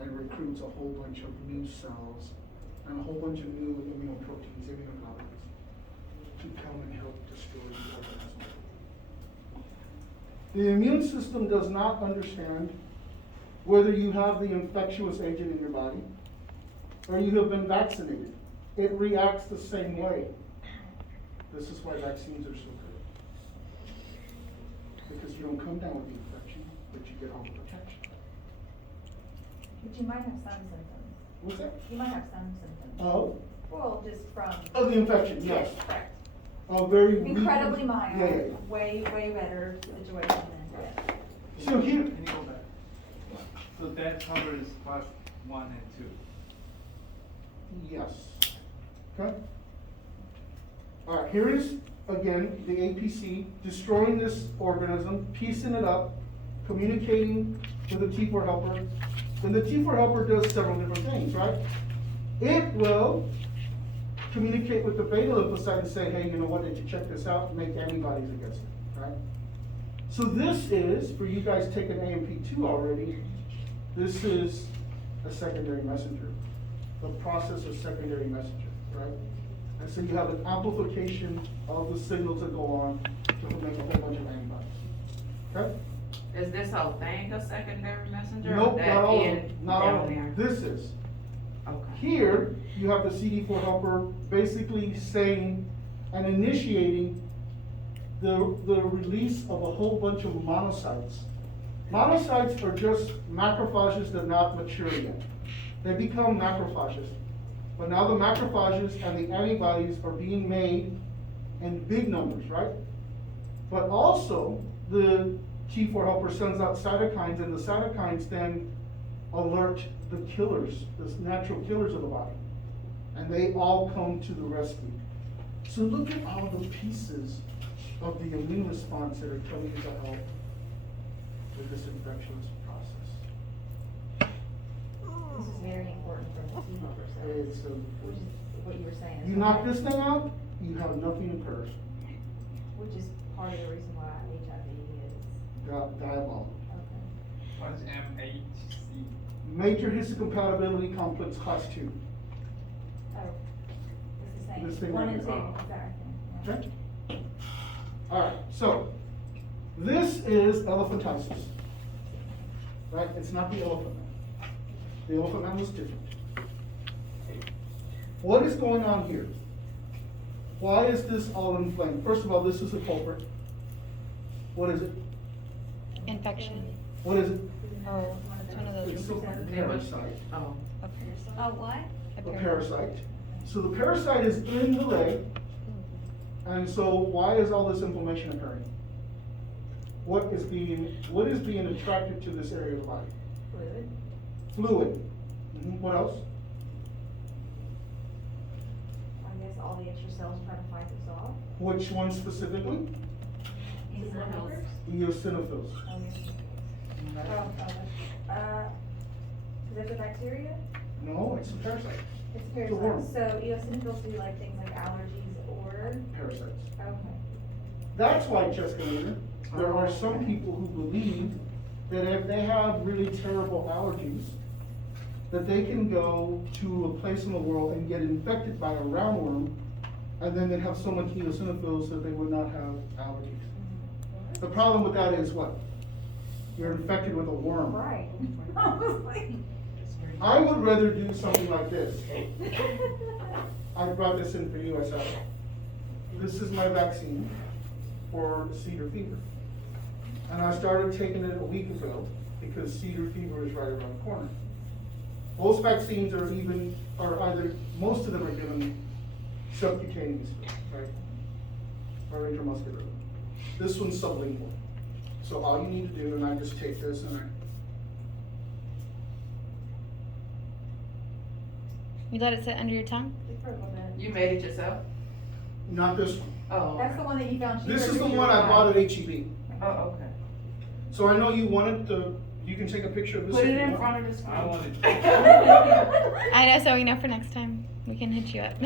and recruits a whole bunch of new cells and a whole bunch of new immunoproteins, immunoglobulins, to come and help destroy the organism. The immune system does not understand whether you have the infectious agent in your body or you have been vaccinated. It reacts the same way. This is why vaccines are so good. Because you don't come down with the infection, but you get all the protection. But you might have some symptoms. What's that? You might have some symptoms. Oh, Well, just from. of the infection, yes. Correct. Very weak. Incredibly mild. Yeah, yeah, yeah. Way better situation than, yeah. So here, Can you go back? So that covers class 1 and 2. yes. Okay? All right, here is, again, the APC, destroying this organism, piecing it up, communicating with the T4 helper. Then the T4 helper does several different things, right? It will communicate with the beta lymphocyte and say, hey, you know what, did you check this out? Make antibodies against it, right? So this is, for you guys taking AMP2 already, this is a secondary messenger. The process of secondary messenger, right? And so you have an amplification of the signals that go on to make a whole bunch of antibodies. Okay? Is this whole thing a secondary messenger? or Nope, that not all of end them, not all of down them. there? This is. Okay. Here, you have the CD4 helper basically saying and initiating the release of a whole bunch of monocytes. Monocytes are just macrophages that are not mature yet. They become macrophages. But now the macrophages and the antibodies are being made in big numbers, right? But also, the T4 helper sends out cytokines, and the cytokines then alert the killers, the natural killers of the body. And they all come to the rescue. So look at all the pieces of the immune response that are coming to help with this infectious process. This is very important for the T helper cells, It's which is what you were saying. you knock this thing out, you have nothing occurs. Which is part of the reason why HIV is, Diabolical. okay. What's MHC? Major histocompatibility complex class 2. Oh, it's This the thing same, one right and two, here. exactly. Okay? Alright, so, this is elephantiasis. Right, it's not the elephant man. The elephant man was different. What is going on here? Why is this all inflamed? First of all, this is a culprit. What is it? Infection. What is it? Oh, it's one of those. It's a parasite. Oh. A parasite. Oh, what? A parasite. So the parasite is in the leg, and so why is all this inflammation occurring? What is being attracted to this area of the body? Fluid. Fluid. What else? I guess all the extra cells try to fight this off. Which one specifically? Eosinophils? Eosinophils. Oh, is that the bacteria? No, it's a parasite. It's It's a worm. parasites. So eosinophils do like things like allergies or, Parasites. okay. That's why, Jessica Leonard, there are some people who believe that if they have really terrible allergies, that they can go to a place in the world and get infected by a roundworm, and then they'd have so much eosinophils that they would not have allergies. The problem with that is what? You're infected with a worm. Right. I was like. I would rather do something like this. I brought this in for you, I said, this is my vaccine for cedar fever. And I started taking it a week ago because cedar fever is right around the corner. Most vaccines are either, most of them are given subcutaneous, right? Or intramuscular. This one's sublingual. So all you need to do, and I just take this and You let it sit under your tongue? Just for a little bit. You made it yourself? not this one. Oh. That's the one that you found cheaper. This is the than one I your bought at guy. HEB. Oh, okay. So I know you wanted to, you can take a picture of this. Put if it you in want. front of the screen. I wanted. I know, so we know for next time. We can hit you up.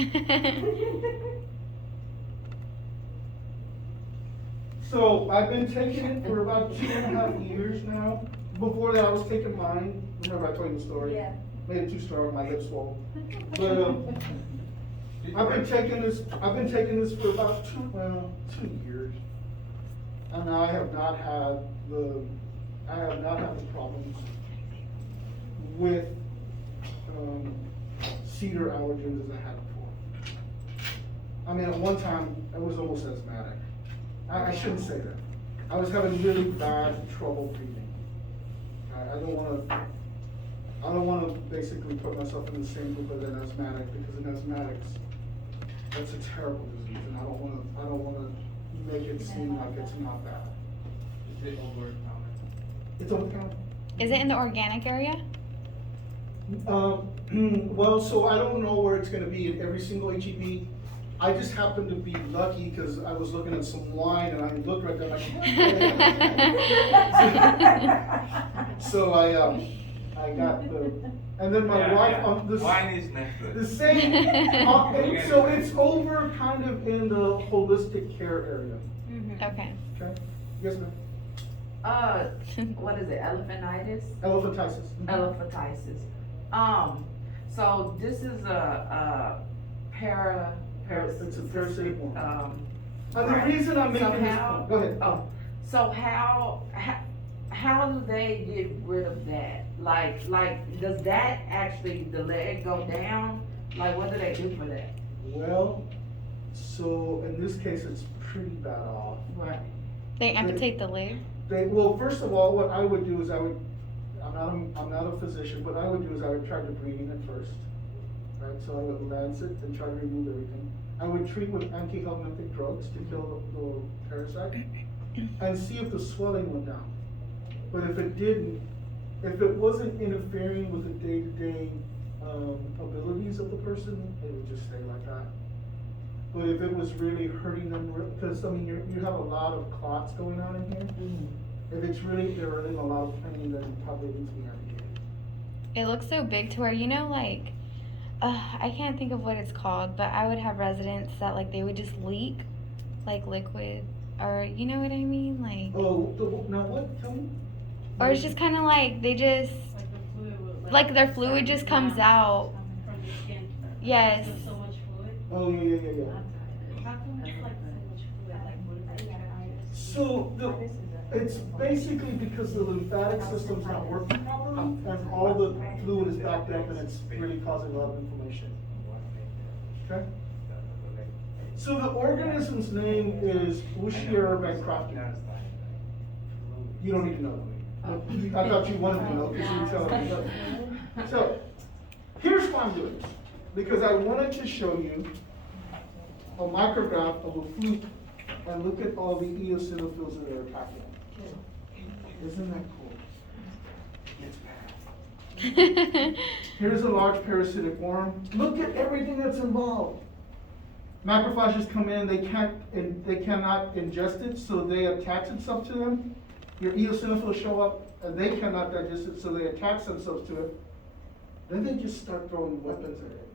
So I've been taking it for about 2.5 years now. Before that, I was taking mine. Remember I told you the story? Yeah. Made it too strong, my lips swollen. But I've been taking this for about 2 years. And I have not had the problems with cedar allergens as I had before. I mean, at one time, I was almost asthmatic. I shouldn't say that. I was having really bad trouble breathing. I don't wanna basically put myself in the same group as an asthmatic, because an asthmatic's, that's a terrible disease, and I don't wanna make it seem like it's not bad. Is it over counter? It's over the counter. Is it in the organic area? Well, so I don't know where it's gonna be at every single HEB. I just happened to be lucky because I was looking at some wine and I looked right there like. So I got the, and then my Yeah, wife yeah. on this. Wine is next. The same, and so it's over kind of in the holistic care area, Okay. okay? Yes, ma'am. What is it, elephantitis? Elephantiasis. Elephantiasis. So this is a It's a parasitic worm. Um, And the right. reason I'm So making this how- point, go ahead. Oh, so how do they get rid of that? Like, does that actually, the leg go down? Like, what do they do for that? Well, so in this case, it's pretty bad off. Right. They amputate the leg. Well, first of all, what I would do is I'm not a physician, what I would do is I would try to breeding it first. Right, so I would lance it and try to remove everything. I would treat with antihelminthic drugs to kill the parasite and see if the swelling went down. But if it didn't, if it wasn't interfering with the day-to-day abilities of the person, it would just stay like that. But if it was really hurting them, because I mean, you have a lot of clots going on in here. If it's really, they're in a lot of pain, then probably needs to be amputated. It looks so big to where, you know, like, I can't think of what it's called, but I would have residents that, like, they would just leak, like, liquid, or, you know what I mean? Like, Oh, now what, tell me? or it's just kind of like, they just, Like the fluid will, like, their fluid just comes out. from the skin. Yes. There's so much fluid. Oh, yeah. How come it's like so much fluid? Like, what is that? So, it's basically because the lymphatic system's not working properly, and all the fluid is backed up, and it's really causing a lot of inflammation. Okay? So the organism's name is Wushia bancrofti. You don't need to know. I thought you wanted to know, because you tell me. So, here's why I'm doing this. Because I wanted to show you a micrograph of a fluke and look at all the eosinophils that are attacking it. Isn't that cool? It's bad. Here's a large parasitic worm. Look at everything that's involved. Macrophages come in, they cannot ingest it, so they attach itself to them. Your eosinophils show up, and they cannot digest it, so they attach themselves to it. Then they just start throwing weapons at it.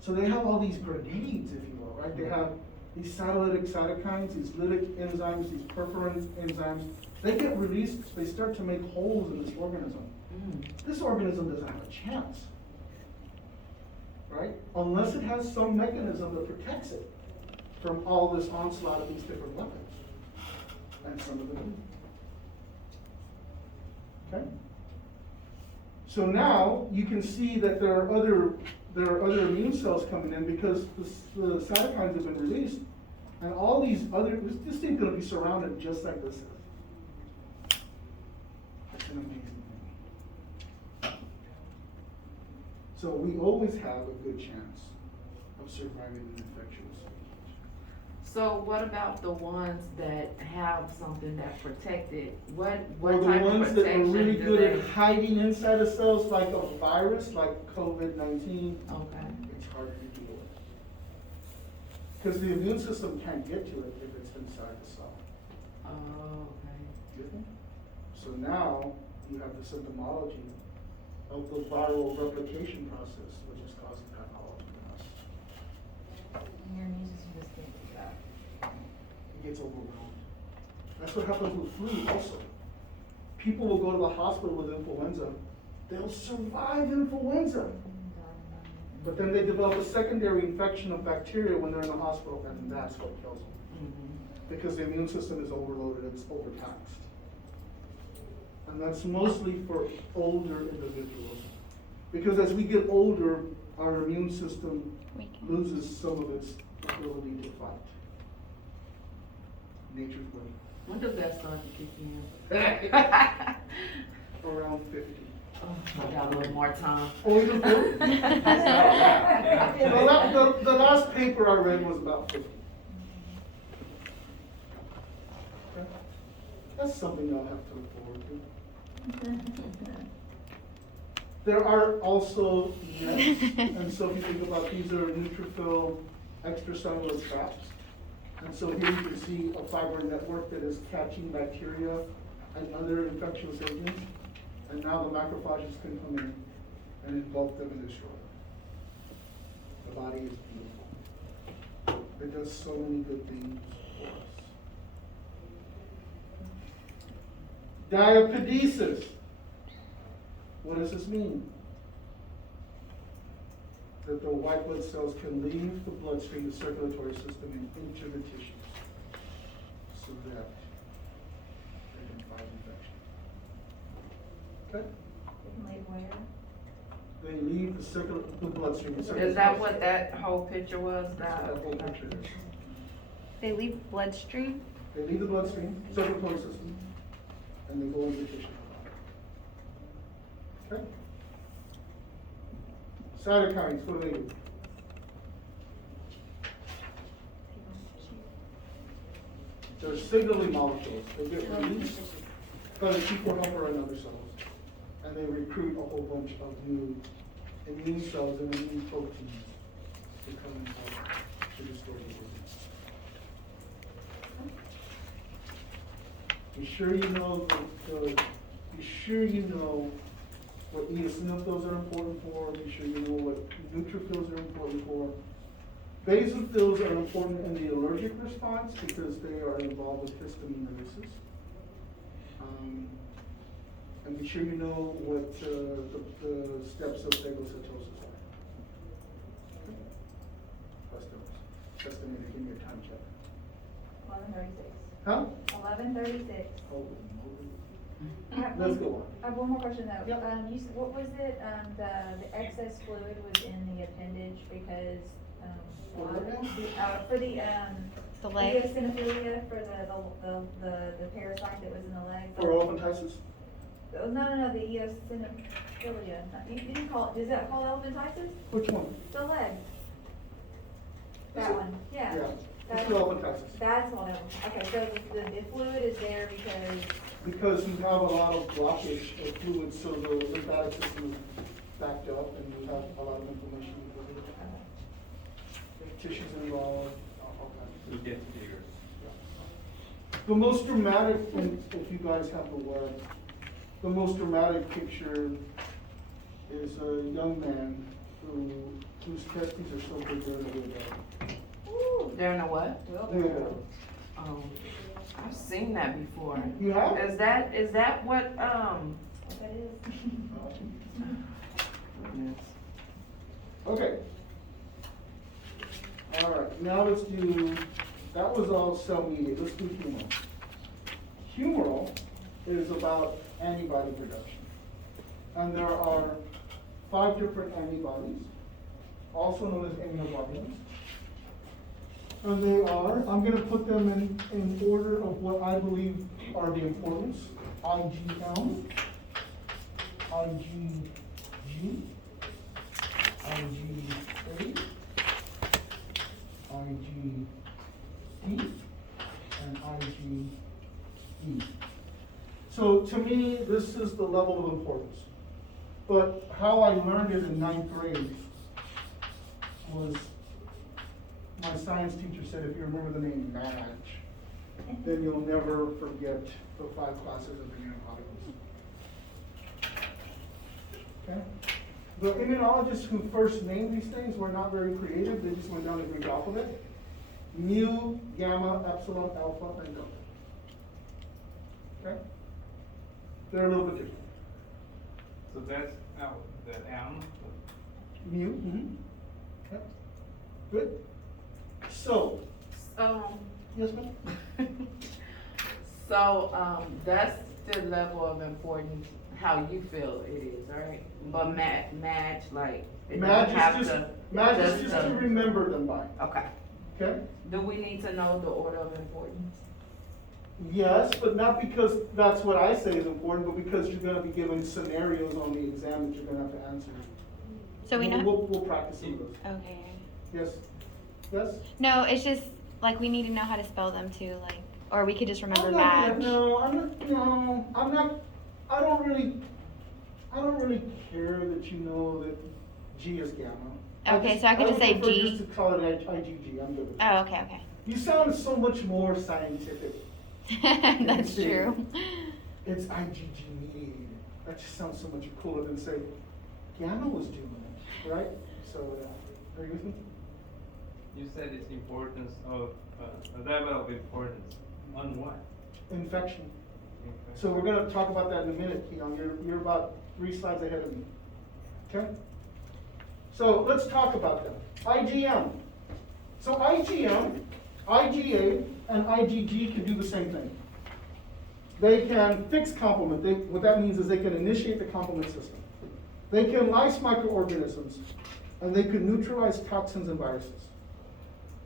So they have all these grenades, if you will, right? They have these cytolytic cytokines, these lytic enzymes, these perforin enzymes. They get released, they start to make holes in this organism. This organism doesn't have a chance, right? Unless it has some mechanism that protects it from all this onslaught of these different weapons. And some of them do. Okay? So now you can see that there are other immune cells coming in because the cytokines have been released, and all these this thing's gonna be surrounded just like this is. That's an amazing thing. So we always have a good chance of surviving an infection. So what about the ones that have something that protected? What Or the type of ones that are protection really do good they? at hiding inside of cells like a virus, like COVID-19, Okay. it's hard to deal with. Because the immune system can't get to it if it's inside the cell. Oh, okay. Get me? So now you have the symptomology of the viral replication process, which is causing pathology in us. Your immune system just can't do that. It gets overwhelmed. That's what happens with flu also. People will go to the hospital with influenza. They'll survive influenza. But then they develop a secondary infection of bacteria when they're in the hospital, and that's what kills them. Because the immune system is overloaded, it's overtaxed. And that's mostly for older individuals. Because as we get older, our immune system Weaken. loses some of its ability to fight. Nature's way. When does that start to kick in? Around 50. Oh, I got a little more time. Oh, you do? Yeah. The last paper I read was about 50. Okay. That's something I'll have to look forward to. There are also nets, and so if you think about these are neutrophil extracellular traps. And so here you can see a fiber network that is catching bacteria and other infectious agents. And now the macrophages can come in and engulf them and destroy them. The body is beautiful. It does so many good things for us. Diapedesis. What does this mean? That the white blood cells can leave the bloodstream, the circulatory system, and into the tissues so that they can fight infection. Okay? They can leave where? They leave the bloodstream. the Is circulatory that what system. that whole picture was? That's what that whole picture is. They leave bloodstream. They leave the bloodstream, circulatory system, and they go into the tissue. Okay? Cytokines, what do they do? They're signaling molecules. They get released by the T4 helper and other cells. And they recruit a whole bunch of new immune cells and immune proteins to come and help to destroy the disease. You sure you know you sure you know what eosinophils are important for? You sure you know what neutrophils are important for? Basophils are important in the allergic response because they are involved with histamine releases. And be sure you know what the steps of phagocytosis are. Okay. That's the minute. Give me a time check. 11:36. Huh? 11:36. Oh, I have let's one- go on. I have one more question though. Yep. What was it, the excess fluid was in the appendage because, For what now? for the, The leg. eosinophilia, for the parasite that was in the leg? For elephantiasis? Oh, no, the eosinophilia. You didn't call it, is that called elephantiasis? Which one? The leg. Is That it? one, yeah. Yeah, it's That's- for elephantiasis. That's called elephantiasis. Okay, so the fluid is there because, Because you have a lot of blockage of fluid, so the lymphatic system is backed up and you have a lot of inflammation. Tissues involved, all kinds of It gets bigger. The most dramatic, and if you guys have the web, the most dramatic picture is a young man whose testes are so big they're in a wheelbarrow. They're in a what? Wheelbarrow. I've seen that before. You have? Is that what, what that is. Okay. All right, now let's do, that was all cell mediated, let's do humoral. Humoral is about antibody production. And there are 5 different antibodies, also known as immunoglobulins. And they are, I'm gonna put them in order of what I believe are the importance. IgM, IgG, IgA, IgD, and IgE. So to me, this is the level of importance. But how I learned it in 9th grade was my science teacher said, if you remember the name Madge, then you'll never forget the 5 classes of immunoglobulins. Okay? The immunologists who first named these things were not very creative. They just went down the Greek alphabet. Mu, gamma, epsilon, alpha, and delta. Okay? They're a little bit different. So that's the M. Mu. Mm-hmm. Okay. Good. So, yes, ma'am? So, that's the level of importance, how you feel it is, right? But match, like, it doesn't have Madge is to. just to remember them by. Okay. Okay? Do we need to know the order of importance? Yes, but not because that's what I say is important, but because you're gonna be given scenarios on the exam that you're gonna have to answer. So we know. We'll practice some of those. Okay. Yes? Yes? No, it's just like we need to know how to spell them too, like, or we could just remember I'm not Madge. I don't really care that you know that G is gamma. Okay, so I could just say would prefer G. just to call it IgG, I'm good with that. Oh, okay, okay. You sound so much more scientific. That's true. It's IgG mediated. That just sounds so much cooler than say, gamma was doing it, right? So, are you with me? You said it's importance of, a level of importance on what? Infection. Okay. So we're gonna talk about that in a minute, Keon. You're about 3 slides ahead of me. Okay? So let's talk about them. IgM. So IgM, IgA, and IgG can do the same thing. They can fix complement. What that means is they can initiate the complement system. They can lyse microorganisms, and they can neutralize toxins and viruses.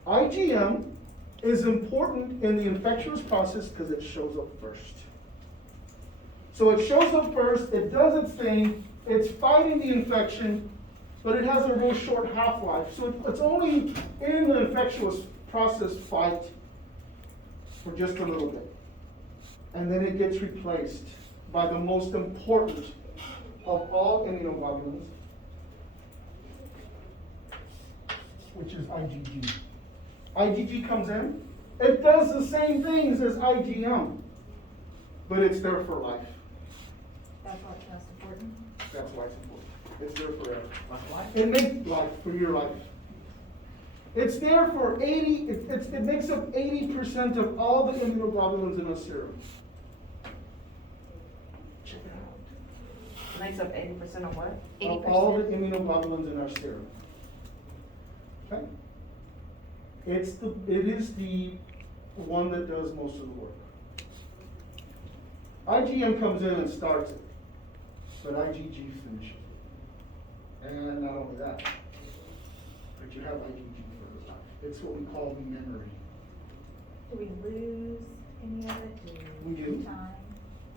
IgM is important in the infectious process because it shows up first. So it shows up first, it does its thing, it's fighting the infection, but it has a real short half-life. So it's only in the infectious process fight for just a little bit. And then it gets replaced by the most important of all immunoglobulins, which is IgG. IgG comes in, it does the same things as IgM, but it's there for life. That's why it's most important. That's why it's important. It's there forever. Why? It makes life, for your life. It's there for 80, it makes up 80% of all the immunoglobulins in a serum. Check it out. Makes up 80% of what? Of all the immunoglobulins in our serum. Okay? It is the one that does most of the work. IgM comes in and starts it, but IgG finishes it. And not only that, but you have IgG for life. It's what we call the memory. Do we lose any of it? We do. Time?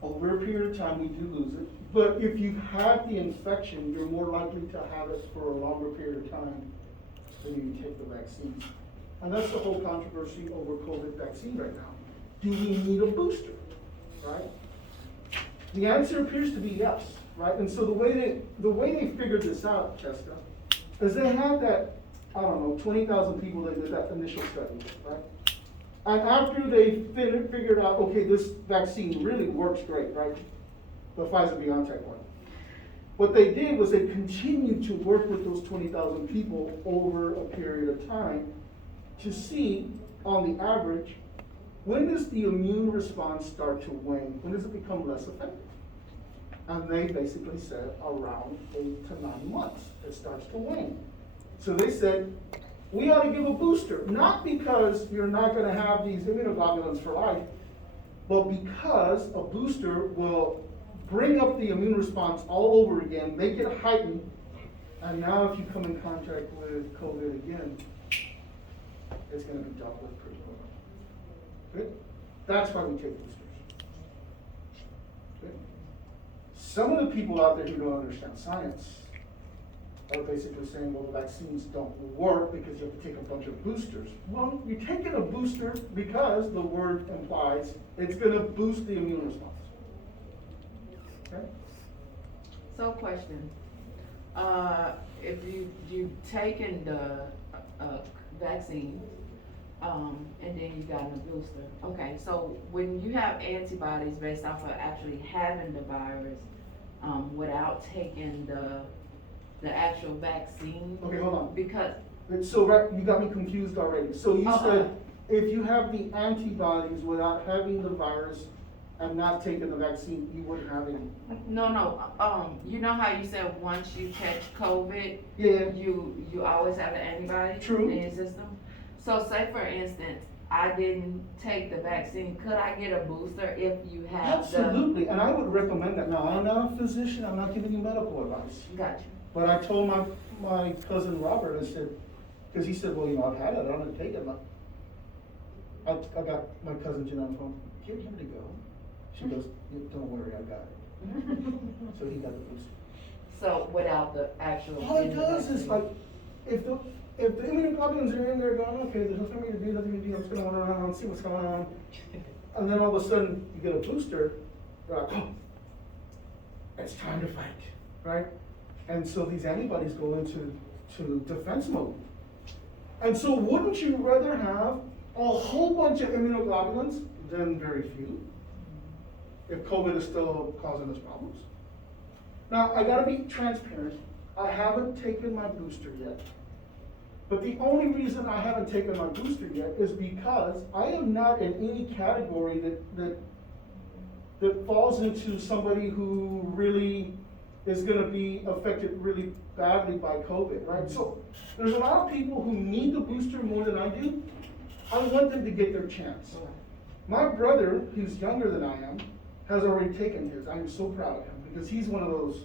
Over a period of time, we do lose it. But if you have the infection, you're more likely to have it for a longer period of time than you take the vaccine. And that's the whole controversy over COVID vaccine right now. Do we need a booster, right? The answer appears to be yes, right? And so the way they figured this out, Jessica, is they had that, I don't know, 20,000 people that did that initial study, right? And after they figured out, okay, this vaccine really works great, right? The Pfizer-BioNTech one. What they did was they continued to work with those 20,000 people over a period of time to see, on the average, when does the immune response start to wane? When does it become less effective? And they basically said around 8 to 9 months, it starts to wane. So they said, we ought to give a booster, not because you're not gonna have these immunoglobulins for life, but because a booster will bring up the immune response all over again, make it heightened, and now if you come in contact with COVID again, it's gonna be dealt with pretty quick. Good? That's why we take boosters. Good? Some of the people out there who don't understand science are basically saying, well, the vaccines don't work because you have to take a bunch of boosters. Well, you're taking a booster because the word implies it's gonna boost the immune response. Okay? So question, if you've taken the vaccine, and then you got a booster, okay, so when you have antibodies based off of actually having the virus, without taking the actual vaccine? Okay, hold on. Because, So right, you got me confused already. So you Oh, said, okay. if you have the antibodies without having the virus and not taking the vaccine, you wouldn't have any. no, you know how you said once you catch COVID, Yeah. you always have the antibody True. in your system? So say for instance, I didn't take the vaccine, could I get a booster if you have the? Absolutely, and I would recommend that. Now, I'm not a physician, I'm not giving you medical advice. Gotcha. But I told my cousin Robert, I said, because he said, well, you know, I've had it, I don't want to take it. I got my cousin Jen on the phone, give him to go. She goes, don't worry, I got it. So he got the booster. So without the actual. All it does is like, if the immunoglobulins are in there going, okay, there's nothing for me to do, nothing to do, I'm just gonna run around and see what's going on. And then all of a sudden, you get a booster, you're like, oh, it's time to fight, right? And so these antibodies go into defense mode. And so wouldn't you rather have a whole bunch of immunoglobulins than very few? If COVID is still causing us problems? Now, I gotta be transparent. I haven't taken my booster yet. But the only reason I haven't taken my booster yet is because I am not in any category that falls into somebody who really is gonna be affected really badly by COVID, right? So there's a lot of people who need the booster more than I do. I want them to get their chance. My brother, who's younger than I am, has already taken his. I'm so proud of him, because he's one of those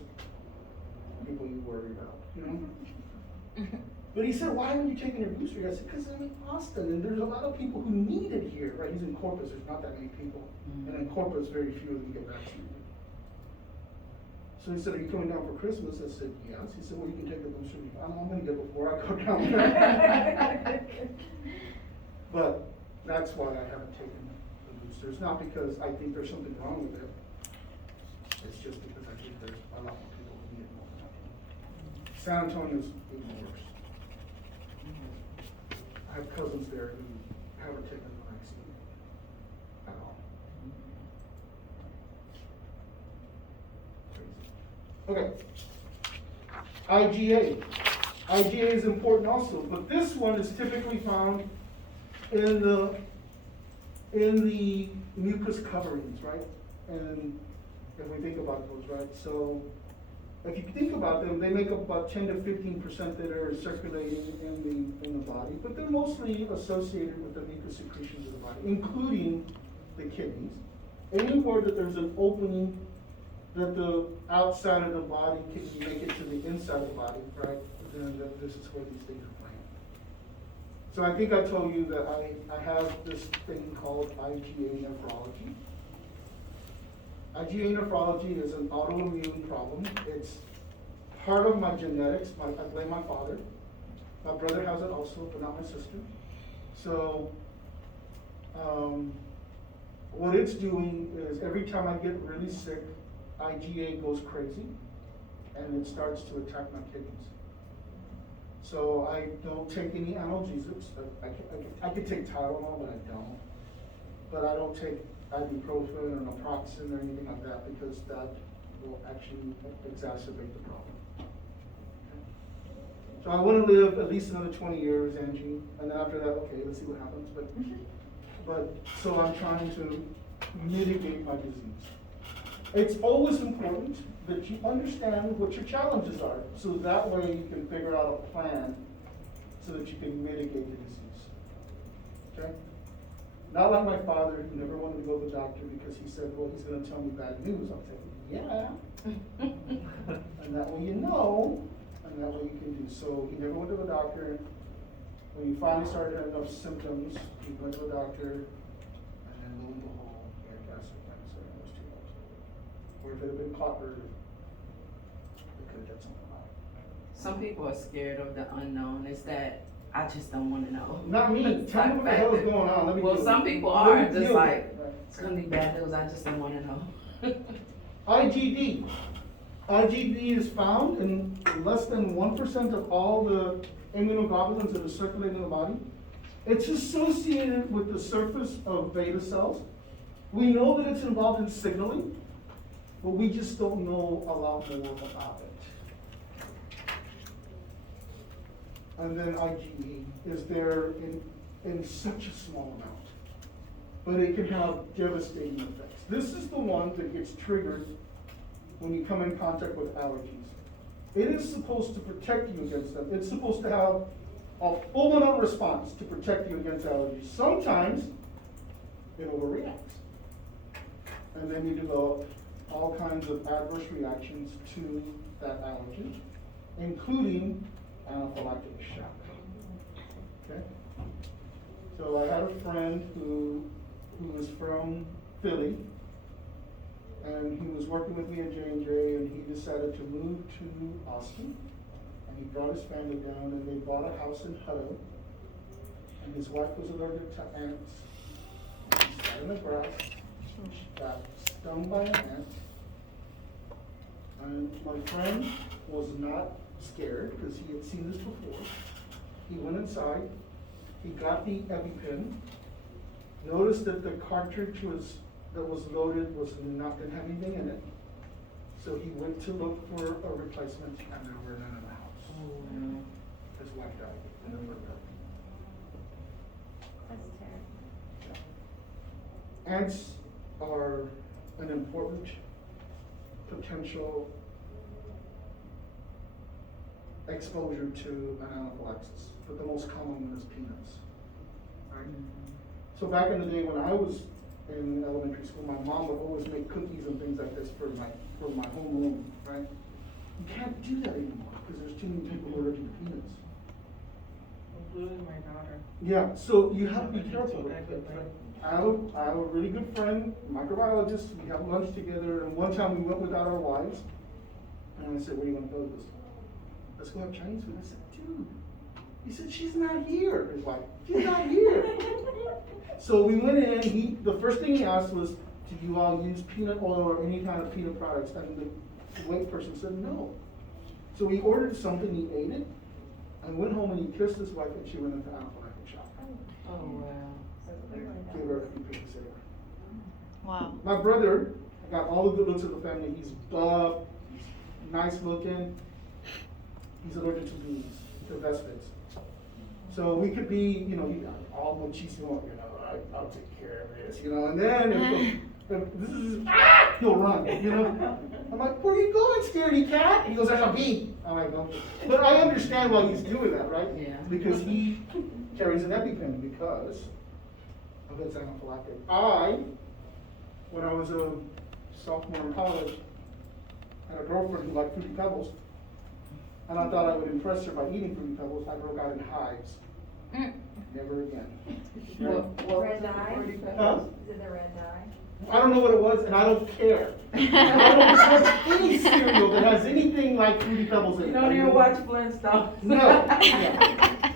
people you worry about, you know? But he said, why haven't you taken your booster? I said, because I'm in Austin, and there's a lot of people who need it here, right? He's in Corpus, there's not that many people. And in Corpus, very few of them get vaccinated. So he said, are you coming down for Christmas? I said, yes. He said, well, you can take the booster. I'm gonna get before I go down there. But that's why I haven't taken the booster. It's not because I think there's something wrong with it. It's just because I think there's a lot more people who need it more than I do. San Antonio's even worse. I have cousins there who haven't taken the vaccine at all. Okay. IgA. IgA is important also, but this one is typically found in the mucus coverings, right? And if we think about those, right? So if you think about them, they make up about 10 to 15% that are circulating in the body, but they're mostly associated with the mucus secretions of the body, including the kidneys. Anywhere that there's an opening that the outside of the body can make it to the inside of the body, right? Then this is where these things are playing. So I think I told you that I have this thing called IgA nephrology. IgA nephrology is an autoimmune problem. It's part of my genetics. I blame my father. My brother has it also, but not my sister. So what it's doing is every time I get really sick, IgA goes crazy and it starts to attack my kidneys. So I don't take any analgesics. I could take Tylenol, but I don't. But I don't take ibuprofen or naproxen or anything like that, because that will actually exacerbate the problem. So I want to live at least another 20 years, Angie, and then after that, okay, let's see what happens. But so I'm trying to mitigate my disease. It's always important that you understand what your challenges are, so that way you can figure out a plan so that you can mitigate the disease. Okay? Not like my father, who never wanted to go to the doctor because he said, well, he's going to tell me bad news. I'm thinking, yeah. And that way you know, and that way you can do. So he never went to the doctor. When he finally started having enough symptoms, he went to the doctor, and then lo and behold, he had gastric cancer, and it was too late. Or if it had been caught early, it could have done something about it. Some people are scared of the unknown. It's that I just don't want to know. Not me. It's Tell me like what the hell is fact that- going on. Let me Well, deal some with it. people Let are me just deal with like, it. Right. it's gonna be bad news. I just don't want to know. IgD. IgD is found in less than 1% of all the immunoglobulins that are circulating in the body. It's associated with the surface of beta cells. We know that it's involved in signaling, but we just don't know a lot more about it. And then IgE is there in such a small amount, but it can have devastating effects. This is the one that gets triggered when you come in contact with allergies. It is supposed to protect you against them. It's supposed to have a full-on response to protect you against allergies. Sometimes it overreacts. And then you develop all kinds of adverse reactions to that allergen, including anaphylactic shock. Okay? So I had a friend who was from Philly, and he was working with me at J&J, and he decided to move to Austin, and he brought his family down, and they bought a house in Hutto, and his wife was allergic to ants. He sat in the grass, got stung by an ant, and my friend was not scared because he had seen this before. He went inside, he got the EpiPen, noticed that the cartridge that was loaded was not going to have anything in it. So he went to look for a replacement, and there were none in the house. Oh, no. His wife died in the first That's terrible. Ants are an important potential exposure to an anaphylaxis, but the most common one is peanuts. Right? So back in the day when I was in elementary school, my mom would always make cookies and things like this for my homeroom, right? You can't do that anymore, because there's too many people allergic to peanuts. Including my daughter. Yeah, so you have to be careful with it. I have a really good friend, microbiologist, we have lunch together, and one time we went without our wives, and I said, where do you want to go? He goes, let's go have Chinese food. I said, dude, he said, she's not here. He's like, she's not here. So we went in, the first thing he asked was, do you all use peanut oil or any kind of peanut products? And the wait person said no. So we ordered something, he ate it, and went home and he kissed his wife, and she went into anaphylactic shock. Oh, wow. So clearly that Gave her a was- piece. Wow. My brother got all the good looks of the family. He's buff, he's nice looking. He's allergic to bees, to Vespids. So we could be, all machismo, I'll take care of this, and then this is, he'll run, I'm like, where are you going, scaredy cat? And he goes, there's a bee. I'm like, no. But I understand why he's doing that, right? Yeah. Because he carries an EpiPen because of his anaphylactic. When I was a sophomore in college, had a girlfriend who liked Fruity Pebbles, and I thought I would impress her by eating Fruity Pebbles. I broke out in hives. Never again. Red dye? Huh? Is it the red dye? I don't know what it was, and I don't care. I don't touch any cereal that has anything like Fruity Pebbles in it. You don't even watch Flintstones. No. Yeah.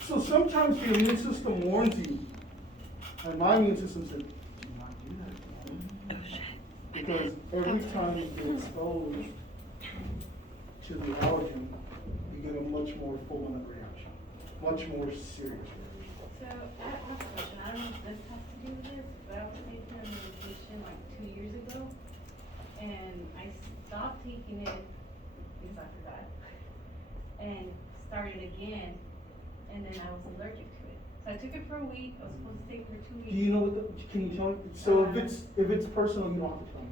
So sometimes your immune system warns you, and my immune system said, do not do that again. Because every time you get exposed to the allergen, you get a much more fulminant reaction, much more serious reaction. So, I have a question, I don't know if this has to do with this, but I was taking a medication like 2 years ago, and I stopped taking it because I forgot, and started again, and then I was allergic to it. So I took it for a week, I was supposed to take it for 2 weeks. Do you know can you tell me? So if it's personal, you don't have to tell me.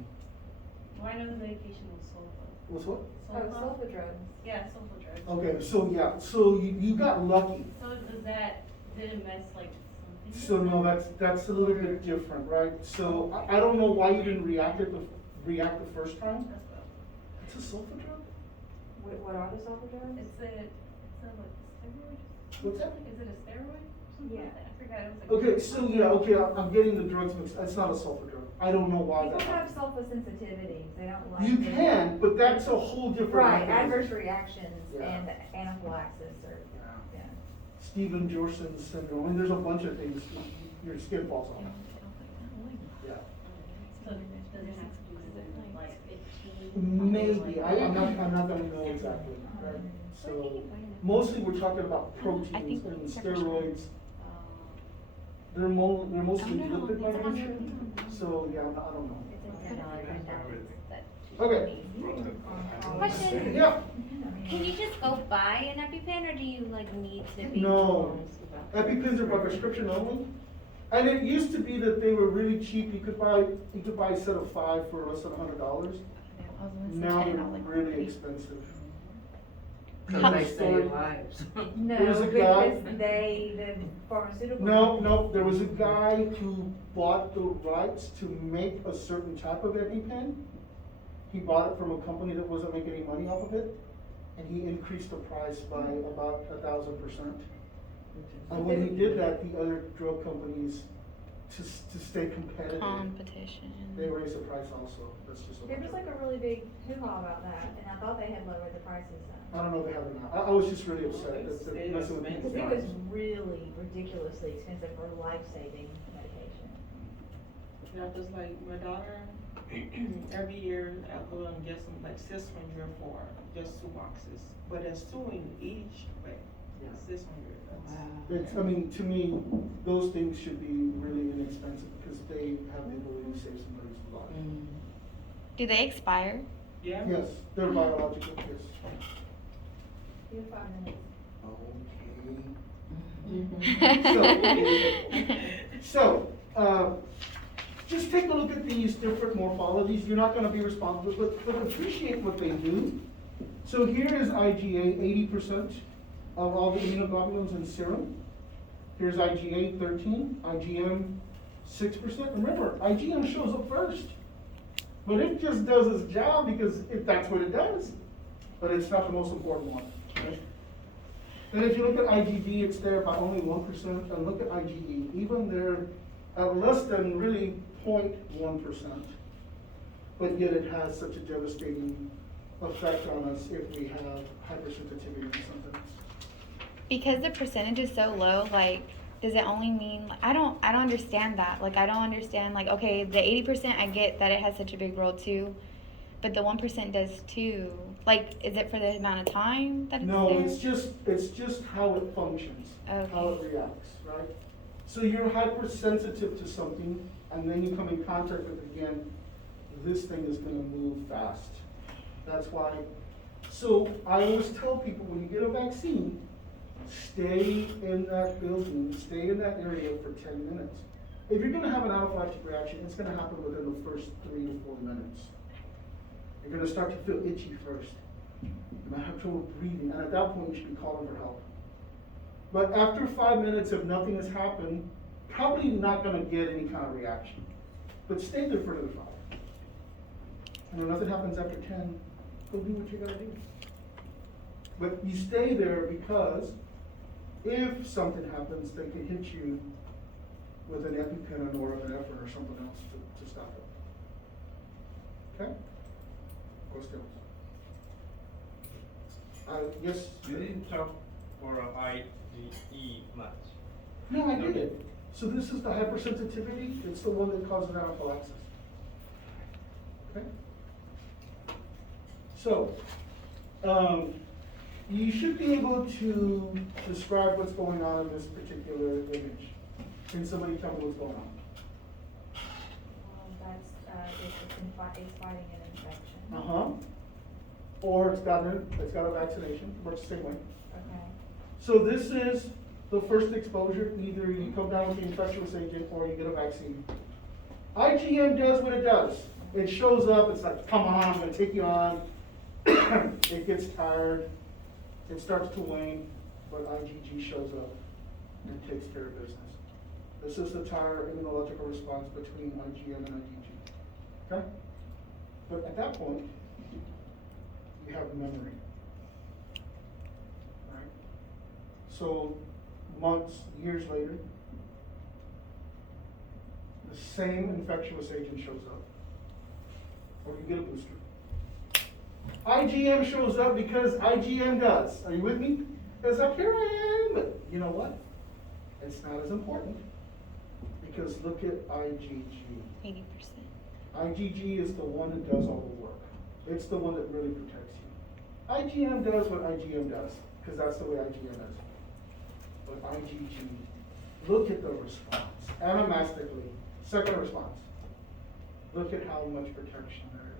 Well, I know the medication was sulfa. What's what? Oh, sulfa drugs. Yeah, sulfa drugs. Okay, so yeah, so you got lucky. So does that, did it mess like something? So no, that's a little bit different, right? So I don't know why you didn't react the first time. That's what. It's a sulfa drug? What are the sulfa drugs? It's a what, steroid? What's that? Is it a steroid? Something Yeah. like that. I forgot, it was like. Okay, so yeah, okay, I'm getting the drugs mixed. It's not a sulfa drug. I don't know why People that have happened. sulfa sensitivities, they don't like. You it. can, but that's a whole different. Right, mechanism. adverse reactions Yeah. and anaphylaxis or, yeah. Stevens-Johnson syndrome, and there's a bunch of things. Your skin falls off. Yeah. So does it have to do with like itching? Maybe, I'm not gonna know exactly, right? So, mostly we're talking about I proteins think and it's steroids. They're mostly lipid by nature, so yeah, I don't know. Okay. Question. Yeah, Can you just go buy an EpiPen, or do you like need to be? no, EpiPens are by prescription only. And it used to be that they were really cheap, you could buy a set of 5 for less than $100. Now they're really expensive. Cause they Story. save lives. No, There's a guy- because the pharmaceutical. No, there was a guy who bought the rights to make a certain type of EpiPen. He bought it from a company that wasn't making any money off of it, and he increased the price by about 1,000%. And when he did that, the other drug companies, to stay competitive, Competition. they raised the price also. That's just. There was like a really big hoo-ha about that, and I thought they had lowered the prices I don't know if they have it now. I was just really upset that they're messing with people's because it was lives. really ridiculously expensive for life-saving medication. Yeah, just like my daughter, every year I'll go and get some like 600 for just 2 boxes, but there's 2 in each, like, Yeah. 600. It's, I mean, to me, those things should be really inexpensive because they have the ability to save somebody's life. Mm. Do they expire? Yeah? Yes, they're biological, yes. You have 5 minutes. So, just take a look at these different morphologies. You're not gonna be responsible, but appreciate what they do. So here is IgA, 80% of all the immunoglobulins in serum. Here's IgA, 13, IgM, 6%. Remember, IgM shows up first. But it just does its job because that's what it does. But it's not the most important one. Right? And if you look at IgG, it's there by only 1%. And look at IgE, even they're at less than really 0.1%. But yet it has such a devastating effect on us if we have hypersensitivity to something. Because the percentage is so low, like, does it only mean, I don't understand that. Like, I don't understand, like, okay, the 80% I get that it has such a big role too, but the 1% does too. Like, is it for the amount of time that it's No, there? it's just how it functions, how it Okay. reacts, right? So you're hypersensitive to something, and then you come in contact with it again, this thing is gonna move fast. That's why, so I always tell people, when you get a vaccine, stay in that building, stay in that area for 10 minutes. If you're gonna have an anaphylactic reaction, it's gonna happen within the first 3 to 4 minutes. You're gonna start to feel itchy first. You might have trouble breathing, and at that point, you should be calling for help. But after 5 minutes, if nothing has happened, probably not gonna get any kind of reaction. But stay there for another 5. And when nothing happens after 10, go do what you gotta do. But you stay there because if something happens, they can hit you with an EpiPen or norepinephrine or something else to stop it. Okay? Or still. Yes? You didn't talk for IgE much. No, I did. So this is the hypersensitivity. It's the one that causes anaphylaxis. Okay? So, you should be able to describe what's going on in this particular image. Can somebody tell me what's going on? It's fighting an infection. Uh-huh. Or it's got a vaccination, works the same way. Okay. So this is the first exposure. Either you come down with the infectious agent or you get a vaccine. IgM does what it does. It shows up, it's like, come on, I'm gonna take you on. It gets tired, it starts to wane, but IgG shows up and takes care of business. This is the entire immunological response between IgM and IgG. Okay? But at that point, you have memory. Right? So months, years later, the same infectious agent shows up, or you get a booster. IgM shows up because IgM does. Are you with me? It's like, here I am, but you know what? It's not as important, because look at IgG. 80%. IgG is the one that does all the work. It's the one that really protects you. IgM does what IgM does, because that's the way IgM is. But IgG, look at the response. Anamastically, second response. Look at how much protection there is.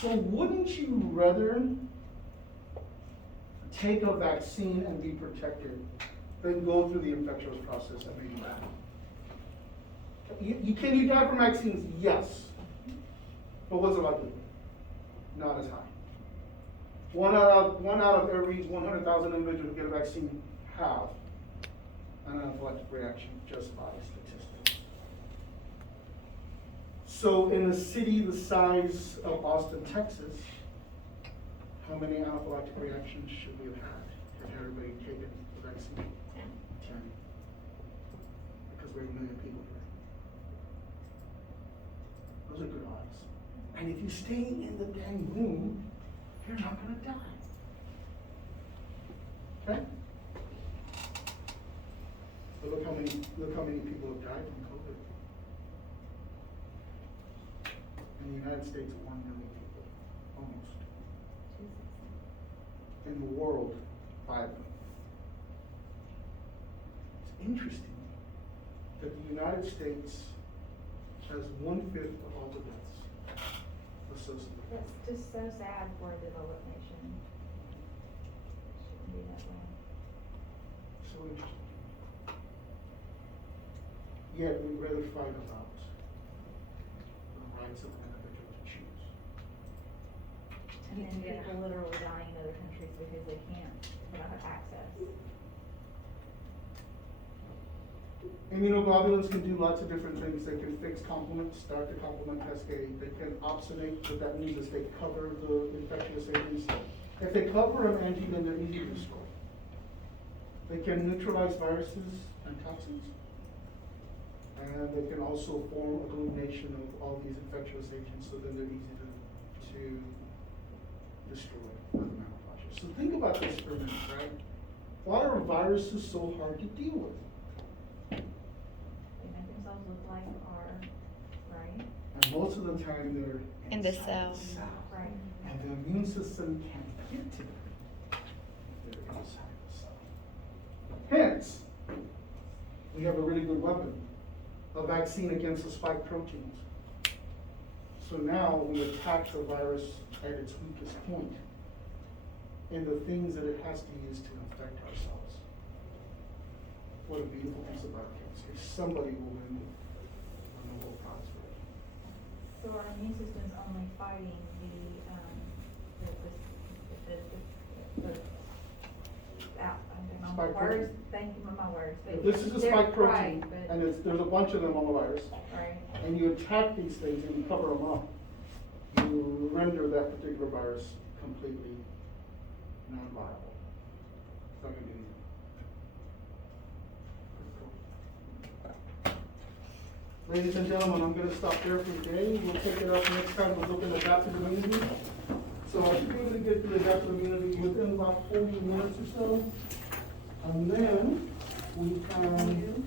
So wouldn't you rather take a vaccine and be protected than go through the infectious process and be bad? Can you die from vaccines? Yes. But what's the likelihood? Not as high. One out of every 100,000 individuals who get a vaccine have an anaphylactic reaction just by statistics. So in a city the size of Austin, Texas, how many anaphylactic reactions should we have had if everybody taken the vaccine? 10. Because we're 1 million people here. Those are good odds. And if you stay in the dang room, you're not gonna die. Okay? But look how many people have died from COVID. In the United States, 1 million people, almost. In the world, 5 million. It's interesting that the United States has 1/5 of all the deaths associated. That's just so sad for a developed nation. Shouldn't be that way. So interesting. Yet we'd rather fight about the rights of an individual to choose. And then people literally dying in other countries because they don't have access. Immunoglobulins can do lots of different things. They can fix complement, start the complement cascade. They can opsonate. What that means is they cover the infectious agents. If they cover them, Angie, then they're easy to destroy. They can neutralize viruses and toxins. And they can also form agglutination of all these infectious agents, so then they're easy to destroy with macrophages. So think about this for a minute, right? Why are viruses so hard to deal with? They make themselves look like our, right? And most of the time they're In the inside cell. Right. And the immune system can't get to them if they're inside the cell. Hence, we have a really good weapon, a vaccine against the spike proteins. So now we attack the virus at its weakest point in the things that it has to use to infect our cells. What a beautiful piece of biochemistry. Somebody will win the Nobel Prize for it. So our immune system's only fighting Spike words, protein. thank you for my words. If this is a They're spike protein, right, but- and there's a bunch of them on the virus, Right. and you attack these things and you cover them up, you render that particular virus completely non-viable. It's not gonna do anything. Ladies and gentlemen, I'm gonna stop there for today. We'll take it up next time. We're looking at adaptive immunity. So I should be able to get to adaptive immunity within about 40 minutes or so. And then we can,